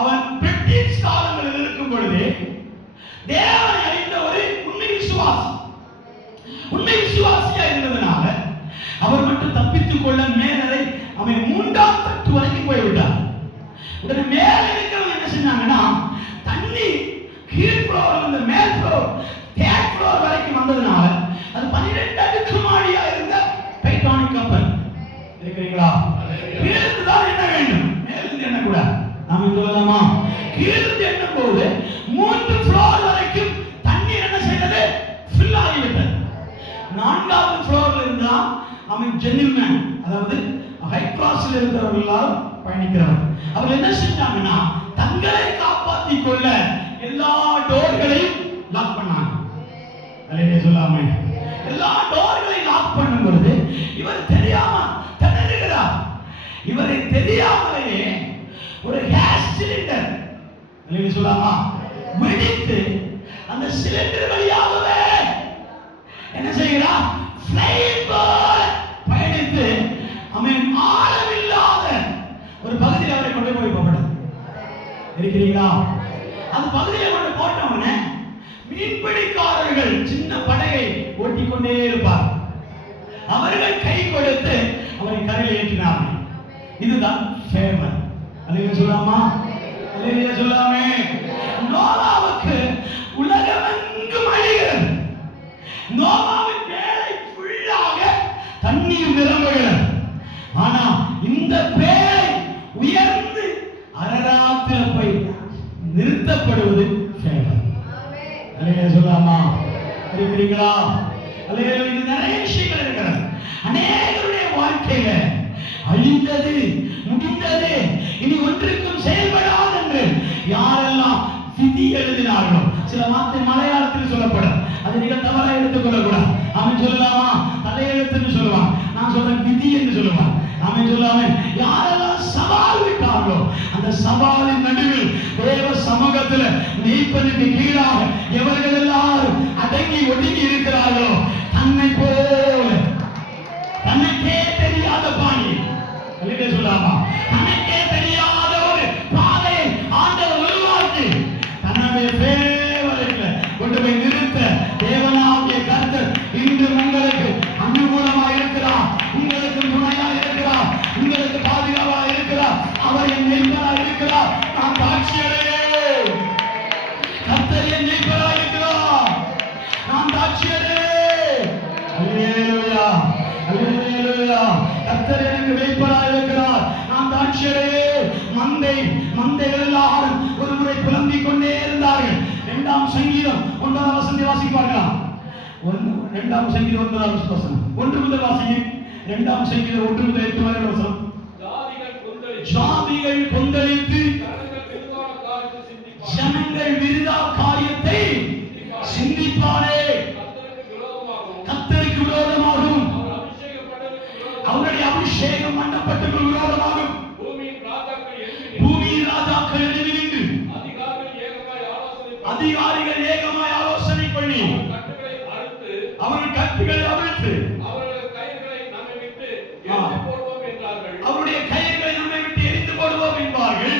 அவன் பிரிட்டிஷ் காலங்களில் இருக்கும் பொழுது தேவனை அறிந்த ஒரு உண்மை விசுவாசி, உண்மை விசுவாசியா இருந்ததுனால அவர் மட்டும் தப்பித்துக் கொள்ள மேலே அவன் 3ஆம் தட்டு வரைக்கும் போய்விட்டார். உடனே மேல இருக்கிறவங்க என்ன செஞ்சாங்கன்னா தண்ணி கீழ் ஃப்ளோர்ல இருந்து மேல் ஃப்ளோர், தேர்ட் ஃப்ளோர் வரைக்கும் வந்ததுனால அது 12 அடுக்கு மாடியா இருந்த டைட்டானிக் கப்பல். இருக்கிறீங்களா? கீழிருந்து தான் என்ன வேண்டும், மேலிருந்து என்ன கூட நாம சொல்லலாமா? கீழிருந்து எண்ணும் போது 3 ஃப்ளோர் வரைக்கும் தண்ணீர் என்ன செய்தது? ஃபில் ஆகிவிட்டது. 4வது ஃப்ளோர்ல இருந்தா அவன் ஜென்டில்மேன், அதாவது ஹை கிளாஸ்ல இருக்கிறவர்களால் பயணிக்கிறவர். அவர்கள் என்ன செஞ்சாங்கன்னா தங்களை காப்பாற்றிக் கொள்ள எல்லா டோர்களையும் லாக் பண்ணாங்க. அல்லேலூயா சொல்லாமே? எல்லா டோர்களையும் லாக் பண்ணும் பொழுது இவர் தெரியாம திணறுகிறார். இவரை தெரியாமலேயே ஒரு கேஸ் சிலிண்டர், அல்லேலூயா சொல்லாமா, வெடித்து அந்த சிலிண்டர் வழியாகவே என்ன செய்கிறார்? ஃப்ளைட் போல பயணித்து அவன் ஆழமில்லாத ஒரு பகுதியில் அவரை கொண்டு போய் போட்டார். இருக்கிறீங்களா? அந்த பகுதியை கொண்டு போட்டவனே மீன்பிடிக்காரர்கள் சின்ன படகை ஓட்டிக்கொண்டே இருப்பார். அவர்கள் கை கொடுத்து அவரை கரையில் ஏற்றினார்கள். இதுதான் ஃபேவர். அல்லேலூயா சொல்லாமா? அல்லேலூயா சொல்லாமே? நோவாவுக்கு உலகமெங்கும் அழிகிறது. நோவாவின் வேலை ஃபுல்லாக தண்ணீர் நிரம்புகிறது. ஆனா இந்த பேரை உயர்ந்து அரராத்தில் போய் நிறுத்தப்படுவது ஃபேவர். அல்லேலூயா சொல்லாமா? இருக்கிறீங்களா? அல்லேலூயா. இது நிறைய விஷயங்கள் இருக்கிறது. அநேகருடைய வாழ்க்கையில அழிந்தது, முடிந்தது, இனி ஒன்றுக்கும் செயல்படாது என்று யாரெல்லாம் விதி எழுதினார்களோ, சில வார்த்தை மலையாளத்தில் சொல்லப்படும், அதை நீங்க தவறா எடுத்துக்கொள்ள கூடாது. அவன் சொல்லலாமா? தலையெழுத்துன்னு சொல்லுவான், நான் சொல்றேன் விதி என்று சொல்லுவான். அவன் சொல்லாம யாரெல்லாம் சவால் விட்டார்களோ அந்த சவாலின் நடுவில் தேவ சமூகத்தில் நீப்பனுக்கு கீழாக எவர்கள் எல்லாரும் அடங்கி ஒடுங்கி இருக்கிறார்களோ தன்னை போல தனக்கே தெரியாத பாணி, அல்லேலூயா சொல்லாமா, தனக்கே தெரியாத ஒரு பாதை ஆண்டவர் உருவாக்கி தன்னுடைய ஃபேவரில் கொண்டு போய் நிறுத்த தேவனாகிய கர்த்தர் இன்று உங்களுக்கு அனுகூலமாக இருக்கிறார், உங்களுக்கு துணையாக இருக்கிறார், உங்களுக்கு பாதுகாப்பாக இருக்கிறார். அவர் என் நெய்பராக இருக்கிறார். நான் சாட்சியடையே, கர்த்தர் என் நெய்பராக இருக்கிறார். நான் சாட்சியடையே. அல்லேலூயா, அல்லேலூயா. கர்த்தர் எனக்கு நெய்பராக இருக்கிறார். நான் சாட்சியடையே. மந்தைகள் எல்லாரும் ஒரு முறை புலம்பிக் கொண்டே இருந்தார்கள். 2ஆம் சங்கீதம் 9ஆம் வசனத்தை வாசிக்க பார்க்கலாம். 2ஆம் சங்கீதம் 9ஆம் வசனம். 1 முதல் வாசிங்க. 2ஆம் சங்கீதம் 1 முதல் 8 வரை வசனம். ஜாதிகள் கொந்தளித்து ஜனங்கள் விருதா காரியத்தை சிந்திப்பானே. கர்த்தருக்கு விரோதமாகும், அவருடைய அபிஷேகம் பண்ணப்பட்டவர்கள் விரோதமாகும். பூமியின் ராஜாக்கள் எழுதி நின்று அதிகாரிகள் ஏகமாய் ஆலோசனை பண்ணி அவர்கள் கட்டுகளை அவிழ்த்து அவருடைய கயிறுகளை நம்மை விட்டு எரிந்து போடுவோம் என்பார்கள்.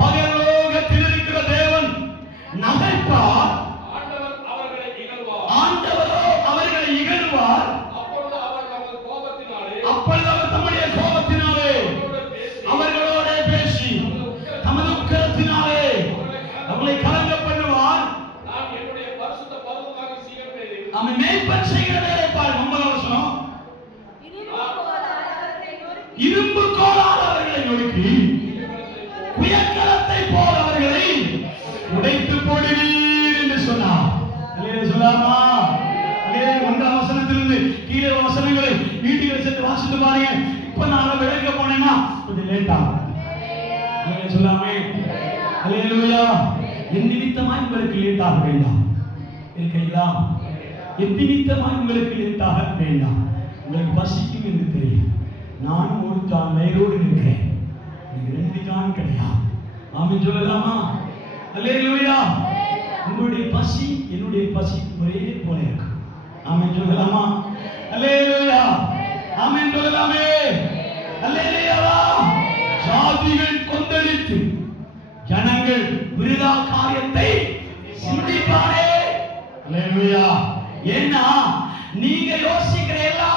பரலோகத்தில் இருக்கிற தேவன் நகைப்பார், ஆண்டவரோ அவர்களை இகழ்வார். அப்பொழுது அவர் தம்முடைய கோபத்தினாலே அவர்களோட பேசி தமது உக்கிரத்தினாலே அவர்களை கலங்க பண்ணுவார். அவன் மேய்ப்பன் செய்கிற வேலை பாருங்க. 9ஆம் வசனம். இரும்பு கோலால் அவர்களை நொறுக்கி குயக்கலத்தை போல் அவர்களை உடைத்து போடுவீர் என்று சொன்னார். சொல்லாமா? 1ஆம் வசனத்திலிருந்து கீழே வசனங்களை வீட்டுக்கு சென்று வாசித்து பாருங்க. இப்ப நான் விளக்க போனேன்னா கொஞ்சம் லேட் ஆகும். சொல்லாமே? அல்லேலூயா. என் நிமித்தமாய் உங்களுக்கு லேட் ஆக வேண்டாம். இருக்கிறீங்களா? என் நிமித்தமாய் உங்களுக்கு லேட் ஆக வேண்டாம். உங்களுக்கு பசிக்கும் என்று தெரியும். நானும் ஒரு தான் வயிறோடு இருக்கிறேன். எனக்கு 2 தான் கிடையாது. ஆமென் சொல்லலாமா? அல்லேலூயா. உங்களுடைய பசி என்னுடைய பசி ஒரே போல இருக்கு. ஆமென் சொல்லலாமா? அல்லேலூயா. ஆமென் சொல்லலாமே? அல்லேலூயா. ஜாதிகள் கொந்தளித்து ஜனங்கள் விருதா காரியத்தை சிந்திப்பானே. அல்லேலூயா. ஏன்னா நீங்க யோசிக்கிற எல்லா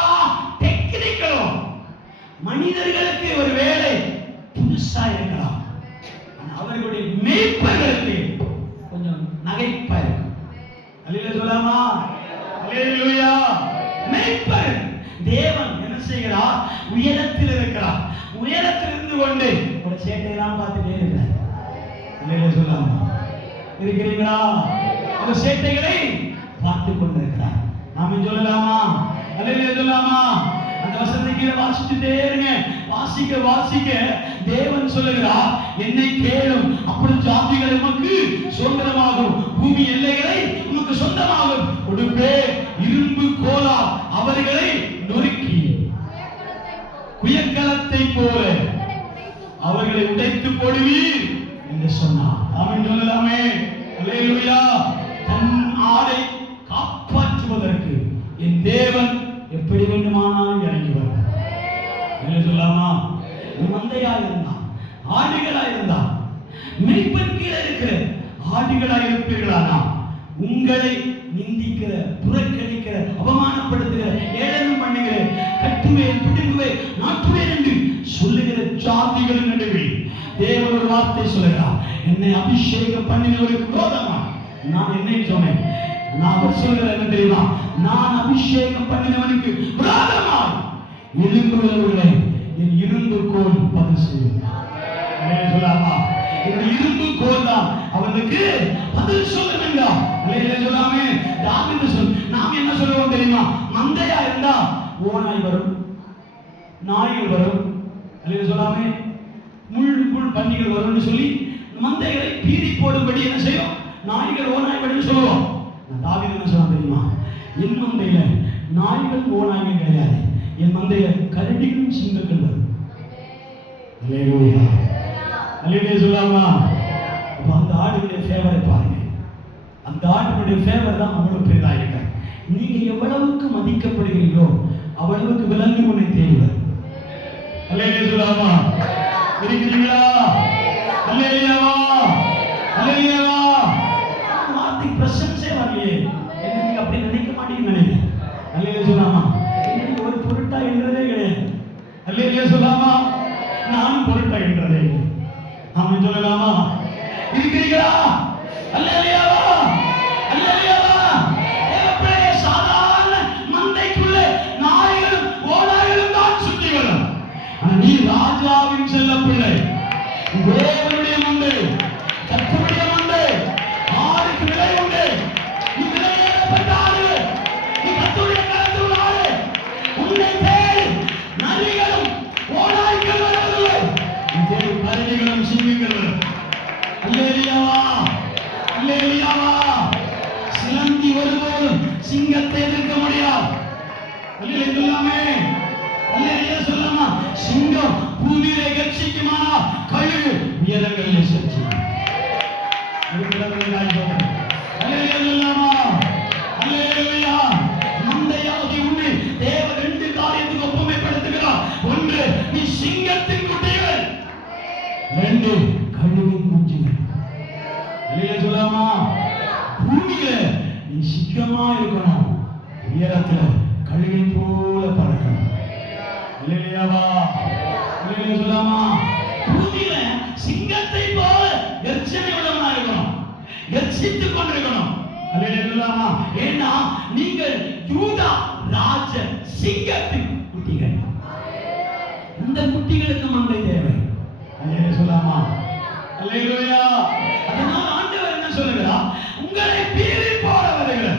டெக்னிக்கலும் மனிதர்களுக்கு ஒரு வேலை புதுசா இருக்கலாம், அவர்களுடைய மேய்ப்பர்களுக்கு கொஞ்சம் நகைப்பா இருக்கும். அல்லேலூயா சொல்லாமா? அல்லேலூயா. மேய்ப்பர் தேவன் என்ன செய்கிறார்? உயரத்தில் இருக்கிறார். உயரத்தில் இருந்து கொண்டு ஒரு சேட்டையெல்லாம் பார்த்துட்டே இருக்கிறார். அல்லேலூயா சொல்லாமா? இருக்கிறீங்களா? அந்த சேட்டைகளை பார்த்து கொண்டிருக்கிறார். நாம சொல்லலாமா? அல்லேலூயா சொல்லாமா? அந்த வசனத்தை கீழே வாசிச்சுட்டே இருங்க. வாசிக்க வாசிக்க தேவன் சொல்லுகிறார், என்னை கேளும், அப்பொழுது ஜாதிகள் உமக்கு சுதந்திரமாகும், பூமி எல்லைகளை உமக்கு சொந்தமாகும். கொடுப்பே இரும்பு கோலா அவர்களை நொறுக்கி குயக்கலத்தை போல அவர்களை உடைத்து போடுவீர் என்று சொன்னார். ஆமென் சொல்லலாமே? அல்லேலூயா. தன் ஆடை காப்பாற்றுவதற்கு என் தேவன் எப்படி வேண்டுமானாலும் இறங்கி வரும். என்ன சொல்லாமா? மந்தையா இருந்தா, ஆடுகளா இருந்தா, மேய்ப்பன் கீழே இருக்கிற ஆடுகளா இருப்பீர்களானா உங்களை நிந்திக்கிற, புறக்கணிக்கிற, அவமானப்படுத்துகிற, ஏளனம் பண்ணுகிற, கட்டுவேன், பிடுங்குவேன், நாட்டுவேன் என்று சொல்லுகிற ஜாதிகளின் நடுவில் தேவன் ஒரு வார்த்தை சொல்லுகிறார், என்னை அபிஷேகம் பண்ணினவருக்கு விரோதமா. நான் என்ன சொன்னேன்? நான் சொல்கிற என்ன தெரியுமா? நான் அபிஷேகம் பண்ணினவனுக்கு விரோதமா எழும்புகிறவர்களை என் இரும்பு கோல் பதில் செய்யும். சொல்லாமா? என்னுடைய இரும்பு கோல் தான் அவனுக்கு பதில் சொல்லும் என்றார். சொல்லாமே? தாவீது சொல். நாம் என்ன சொல்லுவோம் தெரியுமா? மந்தையா இருந்தா ஓநாய் வரும், நாய்கள் வரும். சொல்லாமே? முள் பன்னிகள் வரும் சொல்லி மந்தைகளை பீறி போடும்படி என்ன செய்யும்? நாய்கள் ஓநாய் படி சொல்லுவோம். தாவீது என்ன சொல்ல தெரியுமா? என் மந்தையில நாய்கள் ஓநாய்கள் கிடையாது, என் மந்தையில கரடிகளும் சிங்கங்கள் வரும். அல்லேலூயா. அல்லேலூயா சொல்லாமா? அப்ப அந்த ஆடுகளுடைய ஃபேவரை பாருங்க. அந்த ஆடுகளுடைய ஃபேவர் தான் அவ்வளவு பெரிதா இருக்கு. நீங்க எவ்வளவுக்கு மதிக்கப்படுகிறீர்களோ அவ்வளவுக்கு விலங்கு உன்னை தேடி வரும். அல்லேலூயா சொல்லாமா? இருக்கிறீங்களா? அல்லேலூயாவா? அல்லேலூயாவா? வார்த்தை பிரசன்ஸே வரலையே. என்ன நீங்க அப்படி நினைக்க மாட்டீங்கன்னு நினைக்கிறேன். அல்லேலூயா சொல்லாமா? நீங்க ஒரு பொருட்டா என்றதே கிடையாது. அல்லேலூயா சொல்லாமா? நான் பொருட்டா என்றதே இல்லை. ஆமென் சொல்லலாமா? இருக்கிறீங்களா? அல்லேலூயாவா? அல்லேலூயாவா? எப்படியே சாதாரண மந்தைக்குள்ளே நாய்களும் ஓநாய்களும் தான் சுற்றி வரும். ஆனா நீ ராஜாவின் செல்ல பிள்ளை, தேவனுடைய மந்தை, கர்த்தருடைய மந்தை, ஆளுக்கு விலை உண்டு. சிங்கத்தை எதிர்க்க முடியாது. அல்லேலூயா சொல்லாமே. அல்லேலூயா சொல்லாமா. சிங்கம் பூமியிலே கர்ஜிக்குமானா கழுகு உயரங்களிலே செல்லும். அல்லேலூயா சொல்லாமா. அல்லேலூயா. மந்தையாகி உன்னை தேவன் ரெண்டு காரியத்துக்கு ஒப்புமைப்படுத்துகிறார். ஒன்று, நீ சிங்கத்தின் குட்டிகள். ரெண்டு, கழுகின் குஞ்சுகள். அல்லேலூயா சொல்லாமா. பூமியில நீ சிங்கமா இருக்கணும், உயரத்துல கழுகை போல பறக்கணும். அல்லேலூயாவா. அல்லேலூயா சொல்லாமா. பூமியில சிங்கத்தை போல கர்ஜனை உள்ளவனா இருக்கணும், கர்ஜித்துக் கொண்டிருக்கணும். அல்லேலூயா சொல்லாமா. ஏன்னா நீங்கள் யூதா ராஜ சிங்கத்தின் குட்டிகள். இந்த குட்டிகளுக்கு மந்தை தேவை. அல்லேலூயா சொல்லாமா. அல்லேலூயா. அதனால் ஆண்டவர் என்ன சொல்லுகிறார்? உங்களை பீறி போட வருகிற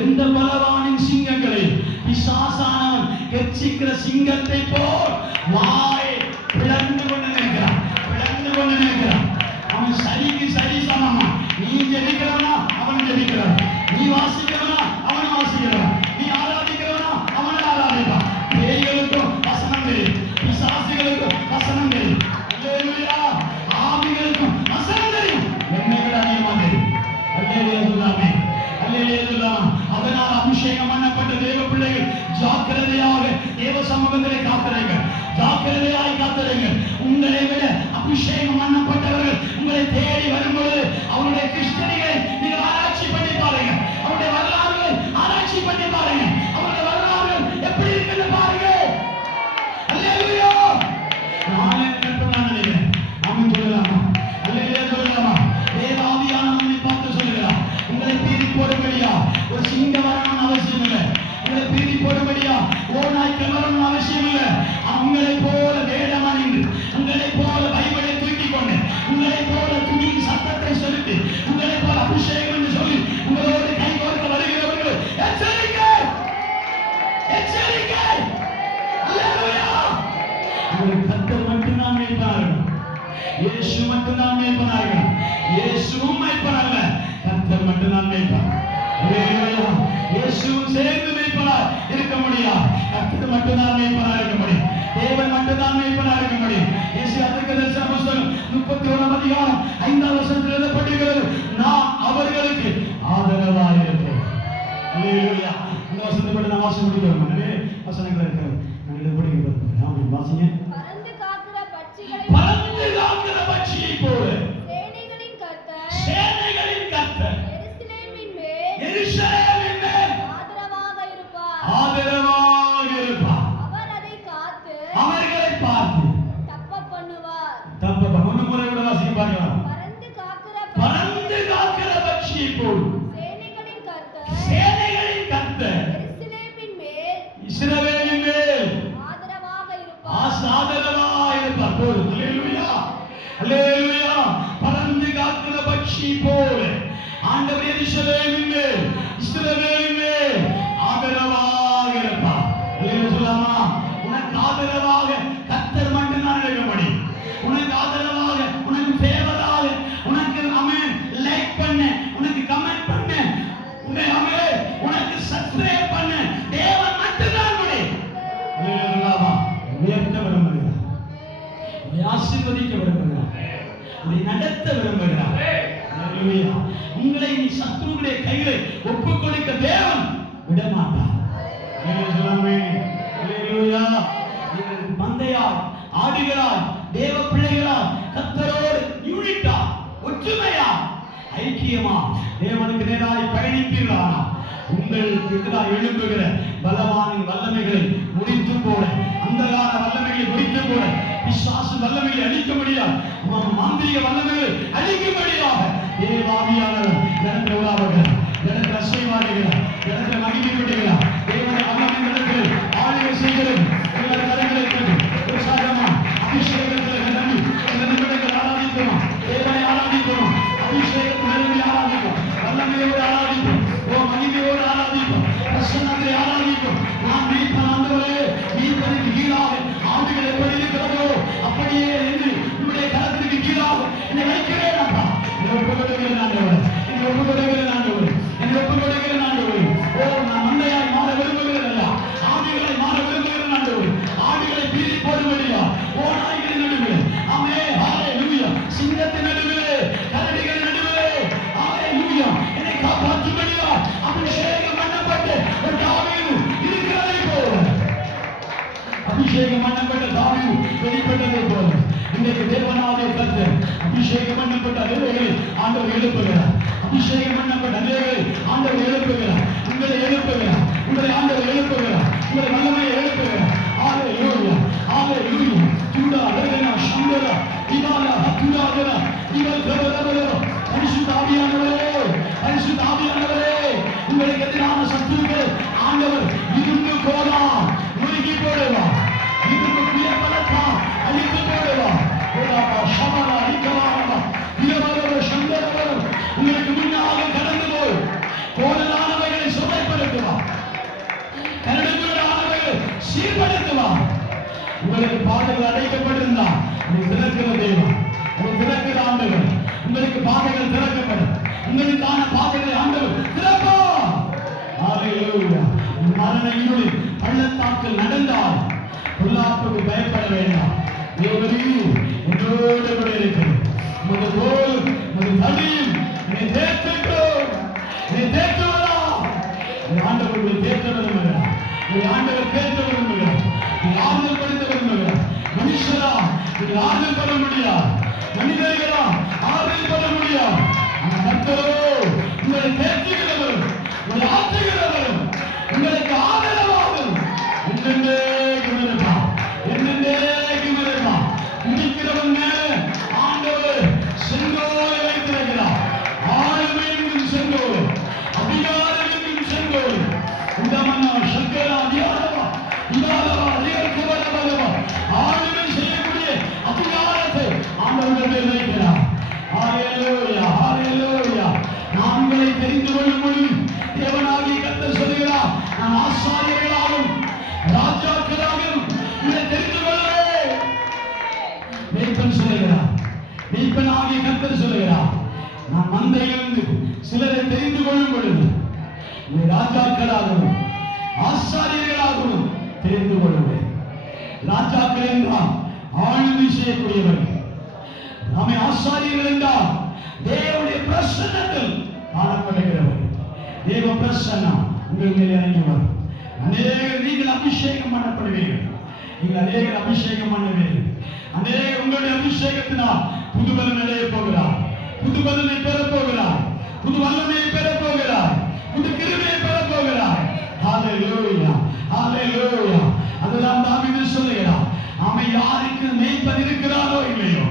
எந்த பலவானின் சிங்கங்களை பிசாசானவன் கெர்ச்சிக்கிற சிங்கத்தை போல் வாயை பிளந்து கொண்டு நிற்கிறான், பிளந்து கொண்டு நிற்கிறான். அவன் சரிக்கு சரி சமமா. நீ ஜெபிக்கிறவனா அவன் ஜெபிக்கிறான், நீ வாசிக்கிறவனா அவன் வாசிக்கிறான், நீ ஆராதிக்கிறவனா அவன் ஆராதிப்பான். பேய்களுக்கும் வசனம் தெரியும், பிசாசுகளுக்கும் வசனம் தெரியும். அல்லேலூயா. ஆவிகளுக்கும் வசனம் தெரியும், என்னை விட அதிகமாக தெரியும். அல்லேலூயா சொல்லாமே. அல்லேலூயா சொல்லாமா. அதனால் அபிஷேகம் பண்ணப்பட்ட தேவ பிள்ளைகள் ஜாக்கிரதையாக தேவ சமூகத்திலே காத்திருங்கள், ஜாக்கிரதையாய் காத்திருங்கள். உங்களை விட அபிஷேகம் பண்ணப்பட்டவர்கள் உங்களை தேடி வரும்போது அவருடைய கிறிஸ்தனிகளை நீங்கள் ஆராய்ச்சி பண்ணி பாருங்க, அவருடைய வரலாறுகளை ஆராய்ச்சி பண்ணி பாருங்க, அவருடைய வரலாறுகள் எப்படி இருக்குன்னு பாருங்க. அல்லேலூயா. நானே கற்பனை நினைக்கிறேன். ஆமென் சொல்லலாமா? அல்லேலூயா சொல்லலாமா? தேவாவியானவர் நம்மை பார்த்து சொல்கிறார், உங்களை பீறி போடும்படியா ஒரு சிங்கம் வரணும்னு அவசியம் இல்லை, உங்களை பீறி போடும்படியா ஓநாய்க்கள் வரணும்னு அவசியம் இல்லை. உங்களை போல வேடம் அணிந்து, உங்களை போல பைபிளை தூக்கி கொண்டு, உங்களை போல துணியின் சத்தத்தை செலுத்தி, உங்களை போல அபிஷேகம் என்று சொல்லி உங்களோடு கை கோர்க்க வருகிறவர்கள் எச்சரிக்கை, எச்சரிக்கை. அல்லேலூயா. உங்களுக்கு கர்த்தர் மட்டும்தான் மேய்ப்பனார்கள், இயேசு மட்டும்தான் மேய்ப்பனார்கள். இயேசுவும் மேய்ப்பன் அல்ல, கர்த்தர் மட்டும்தான் மேய்ப்பன். அல்லேலூயா. இயேசுவும் சேர்ந்து மேய்ப்பனாய் இருக்க முடியாது, கர்த்தர் மட்டும்தான் மேய்ப்பனாய் இருக்க முடியும், தேவன் மட்டும்தான் மேய்ப்பனாய் இருக்க முடியும். ஏசாயா தீர்க்கதரிசன புத்தகம் 31 அதிகாரம் 5ஆம் வசனத்தில் எழுதப்பட்டிருக்கிறது, நான் அவர்களுக்கு ஆதரவாய் இருப்பேன். அல்லேலூயா. இந்த வசனத்தை பற்றி நான் வாசி முடிக்கிறோம். நிறைய வசனங்கள் இருக்கிறது, நான் இதை படிக்கிறேன். ஆமென். வாசிங்க. பறந்து காக்கிற பட்சிகளை பறந்து காக்கிற பட்சியை போல சேனைகளின் கர்த்தர், சேனைகளின் கர்த்தர் எருசலேமின் மேல் எருசலேமின் மேல் ஆதரவாக இருப்பார். ஆதரவாக இருப்பார். அவர் அதை காத்து அவர்களை பார்த்து தப்ப பண்ணுவார். தப்ப ஒன்று முறை கூட வாசிக்க பார்க்கலாம். பறந்து காக்கிற பட்சியை போல் சேனைகளின் கர்த்தர், சேனைகளின் கர்த்தர் எருசலேமின் மேல் இஸ்ரவேலின் மேல் ஆதரவாக இருப்பார். ஆதரவாக இருப்பார். போதும். அல்லேலூயா. அல்லேலூயா. பறந்து காக்கிற பட்சி போல ஆண்டவர் எருசலேமின் மேல் இஸ்ரவேலின் மேல் ஆதரவாக இருப்பார். அல்லேலூயா சொல்லாமா. உனக்கு ஆதரவாக கர்த்தர் மட்டும்தான் இருக்க முடியும். உனக்கு ஆதரவாக, உனக்கு ஃபேவராக, உனக்கு ஆமென் லைக் பண்ண, உனக்கு கமெண்ட் பண்ண, உனக்கு சப்ஸ்கிரைப் பண்ண தேவன் மட்டும்தான் முடியும். அல்லேலூயா சொல்லாமா. உயர்த்த விரும்புகிறார், உன்னை ஆசீர்வதிக்க விரும்புகிறார், உன்னை நடத்த விரும்புகிறார். அல்லேலூயா. உங்களை நீ சத்துருவுடைய கைகளை ஒப்புக் கொடுக்க தேவன் விட மாட்டார். அல்லேலூயா சொல்லாமே. அல்லேலூயா. நீங்கள் மந்தையாய், ஆடுகளாய், தேவ பிள்ளைகளாய் கர்த்தரோடு யூனிட்டா, ஒற்றுமையா, ஐக்கியமா தேவனுக்கு நேராய் பயணிப்பீர்களா? உங்களுக்கு எதிராக எழும்புகிற பலவானின் வல்லமைகளை முடித்து போட, அந்தகார வல்லமைகளை முடித்து போட, பிசாசு வல்லமைகளை அழிக்க முடியாது, மாந்திரிக வல்லமைகளை அழிக்க முடியாது. தேவாவியானவர் எனக்கு உலாவுகிறார், எனக்கு அசைவாடுகிறார், எனக்கு மகிமைப்படுகிறார். தேவனை வல்லமை நடக்கிறது, ஆளுகை செய்கிறது. எல்லாரும் கரங்களை கொண்டு உற்சாகமா அபிஷேகத்தில் நன்றி சில நிமிடங்கள் ஆராதிக்கிறோம், தேவனை ஆராதிக்கிறோம், அபிஷேகத்தில் நிரம்பி ஆராதிப்போம், வல்லமையோடு ஆராதிப்போம், மகிமையோடு ஆராதிப்போம், பிரசன்னத்தை ஆராதிப்போம். நான் மீட்பன் ஆண்டவரே, மீட்பதற்கு கீழாக ஆண்டுகள் எப்படி இருக்கிறதோ அப்படியே என்று உங்களுடைய கரத்திற்கு கீழாக என்னை வைக்கிறேன். ஒப்புக்கொடுகிறேன் ஆண்டவரே, ஒப்புக்கொடுகிறேன் ஆண்டவரே. அபிஷேகம் பண்ணப்பட்ட தாவீது வெளிப்பட்டதை போல இன்றைக்கு தேவனாகிய கர்த்தர் அபிஷேகம் பண்ணப்பட்ட அநேகரை ஆண்டவர் எழுப்புகிறார். அபிஷேகம் பண்ணப்பட்ட அநேகரை ஆண்டவர் எழுப்புகிறார். உங்களை எழுப்புகிறார். உங்களை ஆண்டவர் எழுப்புகிறார். உங்களை வல்லமையை எழுப்புகிறார். ஹalleluya ஹalleluya துடா ரகனா சந்தரா இவாலா துடாகரா இவல் கவரவரோ பரிசுத்த ஆவியானவரே பரிசுத்த ஆவியானவரே உங்களுக்கு எதிரான சத்துருக்கள் ஆண்டவர் இருந்து போதா முழுகி போடுவா இருந்து பிரியப்படத்தா அழித்து போடுவா ஓடாபா ஷமரா இகவாரா இவரவரோ சந்தரவரோ உங்களுக்கு முன்னாக கடந்து போய் கோணலானவைகளை சுமைப்படுத்துவா கரடுமுரடானவைகளை சீர்படுத்துவா. உங்களுக்கு பாதைகள் அடைக்கப்பட்டிருந்தா உங்களுக்கு திறக்கிற தெய்வம், உங்களுக்கு திறக்கிற ஆண்டவர், உங்களுக்கு பாதைகள் திறக்கப்படும். உங்களுக்கான பாதைகளை ஆண்டவர் திறப்பா. ஹalleluya. மரண இருளில் பள்ளத்தாக்கில் நடந்தால் பொல்லாப்புக்கு பயப்பட வேண்டாம். தேவரீர் என்னோடு கூட இருக்கிறது. உமது கோல் உமது தடியும் என்னை தேற்றுகிறோம். என்னை தேற்றுவதா ஆண்டவர் உங்களை தேற்ற விரும்புகிறார். ஆண்டவர் தேற்ற விரும்புகிறார். ஆறுதல் படுத்த விரும்புகிறார். மனுஷரா நீங்கள் ஆறுதல் பெற முடியாது. மனிதர்களா ஆறுதல் பெற முடியாது. அந்த கர்த்தரோ உங்களை தேற்றுகிறவர், உங்களை ஆற்றுகிறவர், உங்களுக்கு ஆதரவாகும். என்னென்னைக்கும் இருப்பா, என்னென்னைக்கும் இருப்பா. குடிக்கிறவங்க ஆண்டவர் செங்கோலை வைத்திருக்கிறார். ஆளுமை என்கும் செங்கோல், அதிகாரம் என்கும் செங்கோல். உண்டமன்னா சக்கரா அதிகாரமா இவாலவா அதிகாரமா ஆளுமை செய்யக்கூடிய அதிகாரத்தை ஆண்டவர் மேல் வைக்கிறார். ஹalleluya ஹalleluya. நான் உங்களை தெரிந்து கொள்ளும் பொழுது தேவனாகிய கர்த்தர் சொல்கிறார், நான் ஆசாரியர்களாகவும் ராஜாக்களாகவும் உங்களை தெரிந்து கொள்வேன். மேய்ப்பன் சொல்கிறார், மேய்ப்பனாகிய கர்த்தர் சொல்கிறார், நான் மந்தையிலிருந்து சிலரை தெரிந்து கொள்ளும் பொழுது உங்களை ராஜாக்களாகவும் ஆசாரியர்களாகவும் தெரிந்து கொள்வேன். ராஜாக்கள் என்றால் ஆளுமை செய்யக்கூடியவர்கள். நாமே ஆசாரியர்கள் என்றால் தேவனுடைய பிரசன்னத்தில் காணப்படுகிறவர். தேவ பிரசன்னம் உங்கள் மேல் இறங்கி வரும். நீங்கள் அபிஷேகம் பண்ணப்படுவீர்கள். நீங்கள் அநேகர் அபிஷேகம் பண்ணுவீர்கள். அநேகர் உங்களுடைய அபிஷேகத்தினால் புதுபலன் அடைய போகிறார். புதுபலனை பெறப் போகிறார். புது வல்லமையை பெறப் போகிறார். புது கிருபையை பெறப் போகிறார். ஹalleluya ஹalleluya. அதுதான் தாவீது சொல்லுகிறார், நாம யாருக்கு மேய்ப்பன் இருக்கிறாரோ இல்லையோ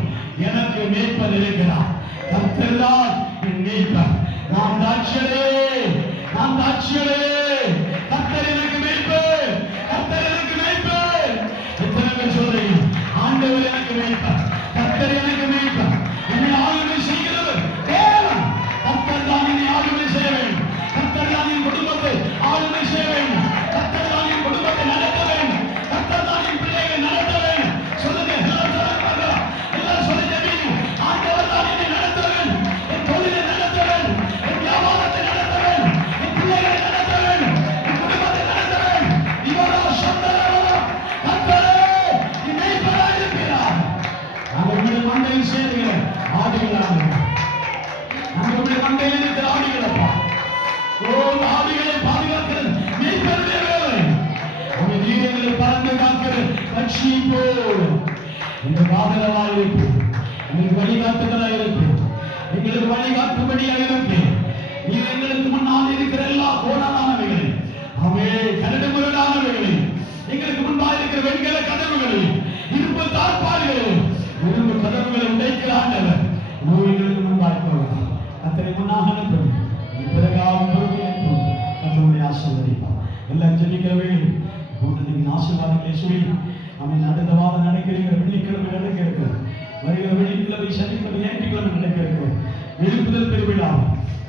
எனக்கு மேய்ப்பன் இருக்கிறார். கர்த்தர் தான் என் மேய்ப்பன். நான் தாட்சியரே, நான் தாட்சியரே. கர்த்தர் எனக்கு மேய்ப்பன், கர்த்தர் எனக்கு மேய்ப்பன். எத்தனை பேர் சொல்றீங்க, ஆண்டவர் எனக்கு மேய்ப்பன், கர்த்தர் எனக்கு மேய்ப்பன். என்னை ஆளுமை செய்கிறவர் தேவன். கர்த்தர் தான் என்னை ஆளுமை செய்ய வேண்டும். கர்த்தர் தான் என் குடும்பத்தை ஆளுமை செய்ய வேண்டும். கர்த்தர் தான் என் குடும்பத்தை நடத்த வேண்டும். கர்த்தர் தான் என் பிள்ளைகளை நடத்த வேண்டும். சொல்லுங்க, எல்லாரும் சொல்லுங்க. ஆண்டவர் தான் என்னை நடத்த வேண்டும். என் தொழிலை நடத்த வேண்டும். என் வியாபாரத்தை நடத்த வேண்டும். என் பிள்ளைகளை நடத்த வேண்டும். என் குடும்பத்தை நடத்த வேண்டும். இவரோ சந்தரவரோ கர்த்தரே என் மேய்ப்பராய் இருக்கிறார். நாங்கள் உங்களுடைய மந்தையில் சேர்கிற ஆடுகளாக, நாங்கள் உங்களுடைய மந்தையில் இருக்கிற ஆடுகளப்பா. ஆவிகளை பாதுகாக்கிறது மேய்ப்பனுடைய வேலை. உங்கள் நீரங்களை பறந்து காக்கிற லட்சியை போல் எங்களுக்கு ஆதரவாக இருக்கு, எங்களுக்கு வழிகாட்டுதலாக இருக்கு, எங்களுக்கு வழிகாட்டும்படியாக இருக்கு. நீர் எங்களுக்கு முன்னால் இருக்கிற எல்லா கோணலானவைகளை, அவை கரடுமுரடானவைகளை, எங்களுக்கு முன்பாக இருக்கிற வெண்கல கதவுகளை, இரும்பு தாழ்பாடுகளை, இரும்பு கதவுகளை உடைக்கிற ஆண்டவர் எங்களுக்கு முன்பாக போகிறார். கர்த்தரை முன்னாக அனுப்பும் பிறகாக பொறுமையேற்கும் கர்த்தருடைய ஆசீர்வதிப்பார். எல்லாம் ஜெபிக்கிறவே கூட்டத்தின் ஆசீர்வாதங்களை சொல்லி நம்ம அடுத்த வாரம் நடக்கிற வெள்ளிக்கிழமை நடக்க இருக்கிறது. வருகிற வெள்ளிக்கிழமை, சனிக்கிழமை, ஞாயிற்றுக்கிழமை நடக்க இருக்கிறது எழுப்புதல் பெருவிழா.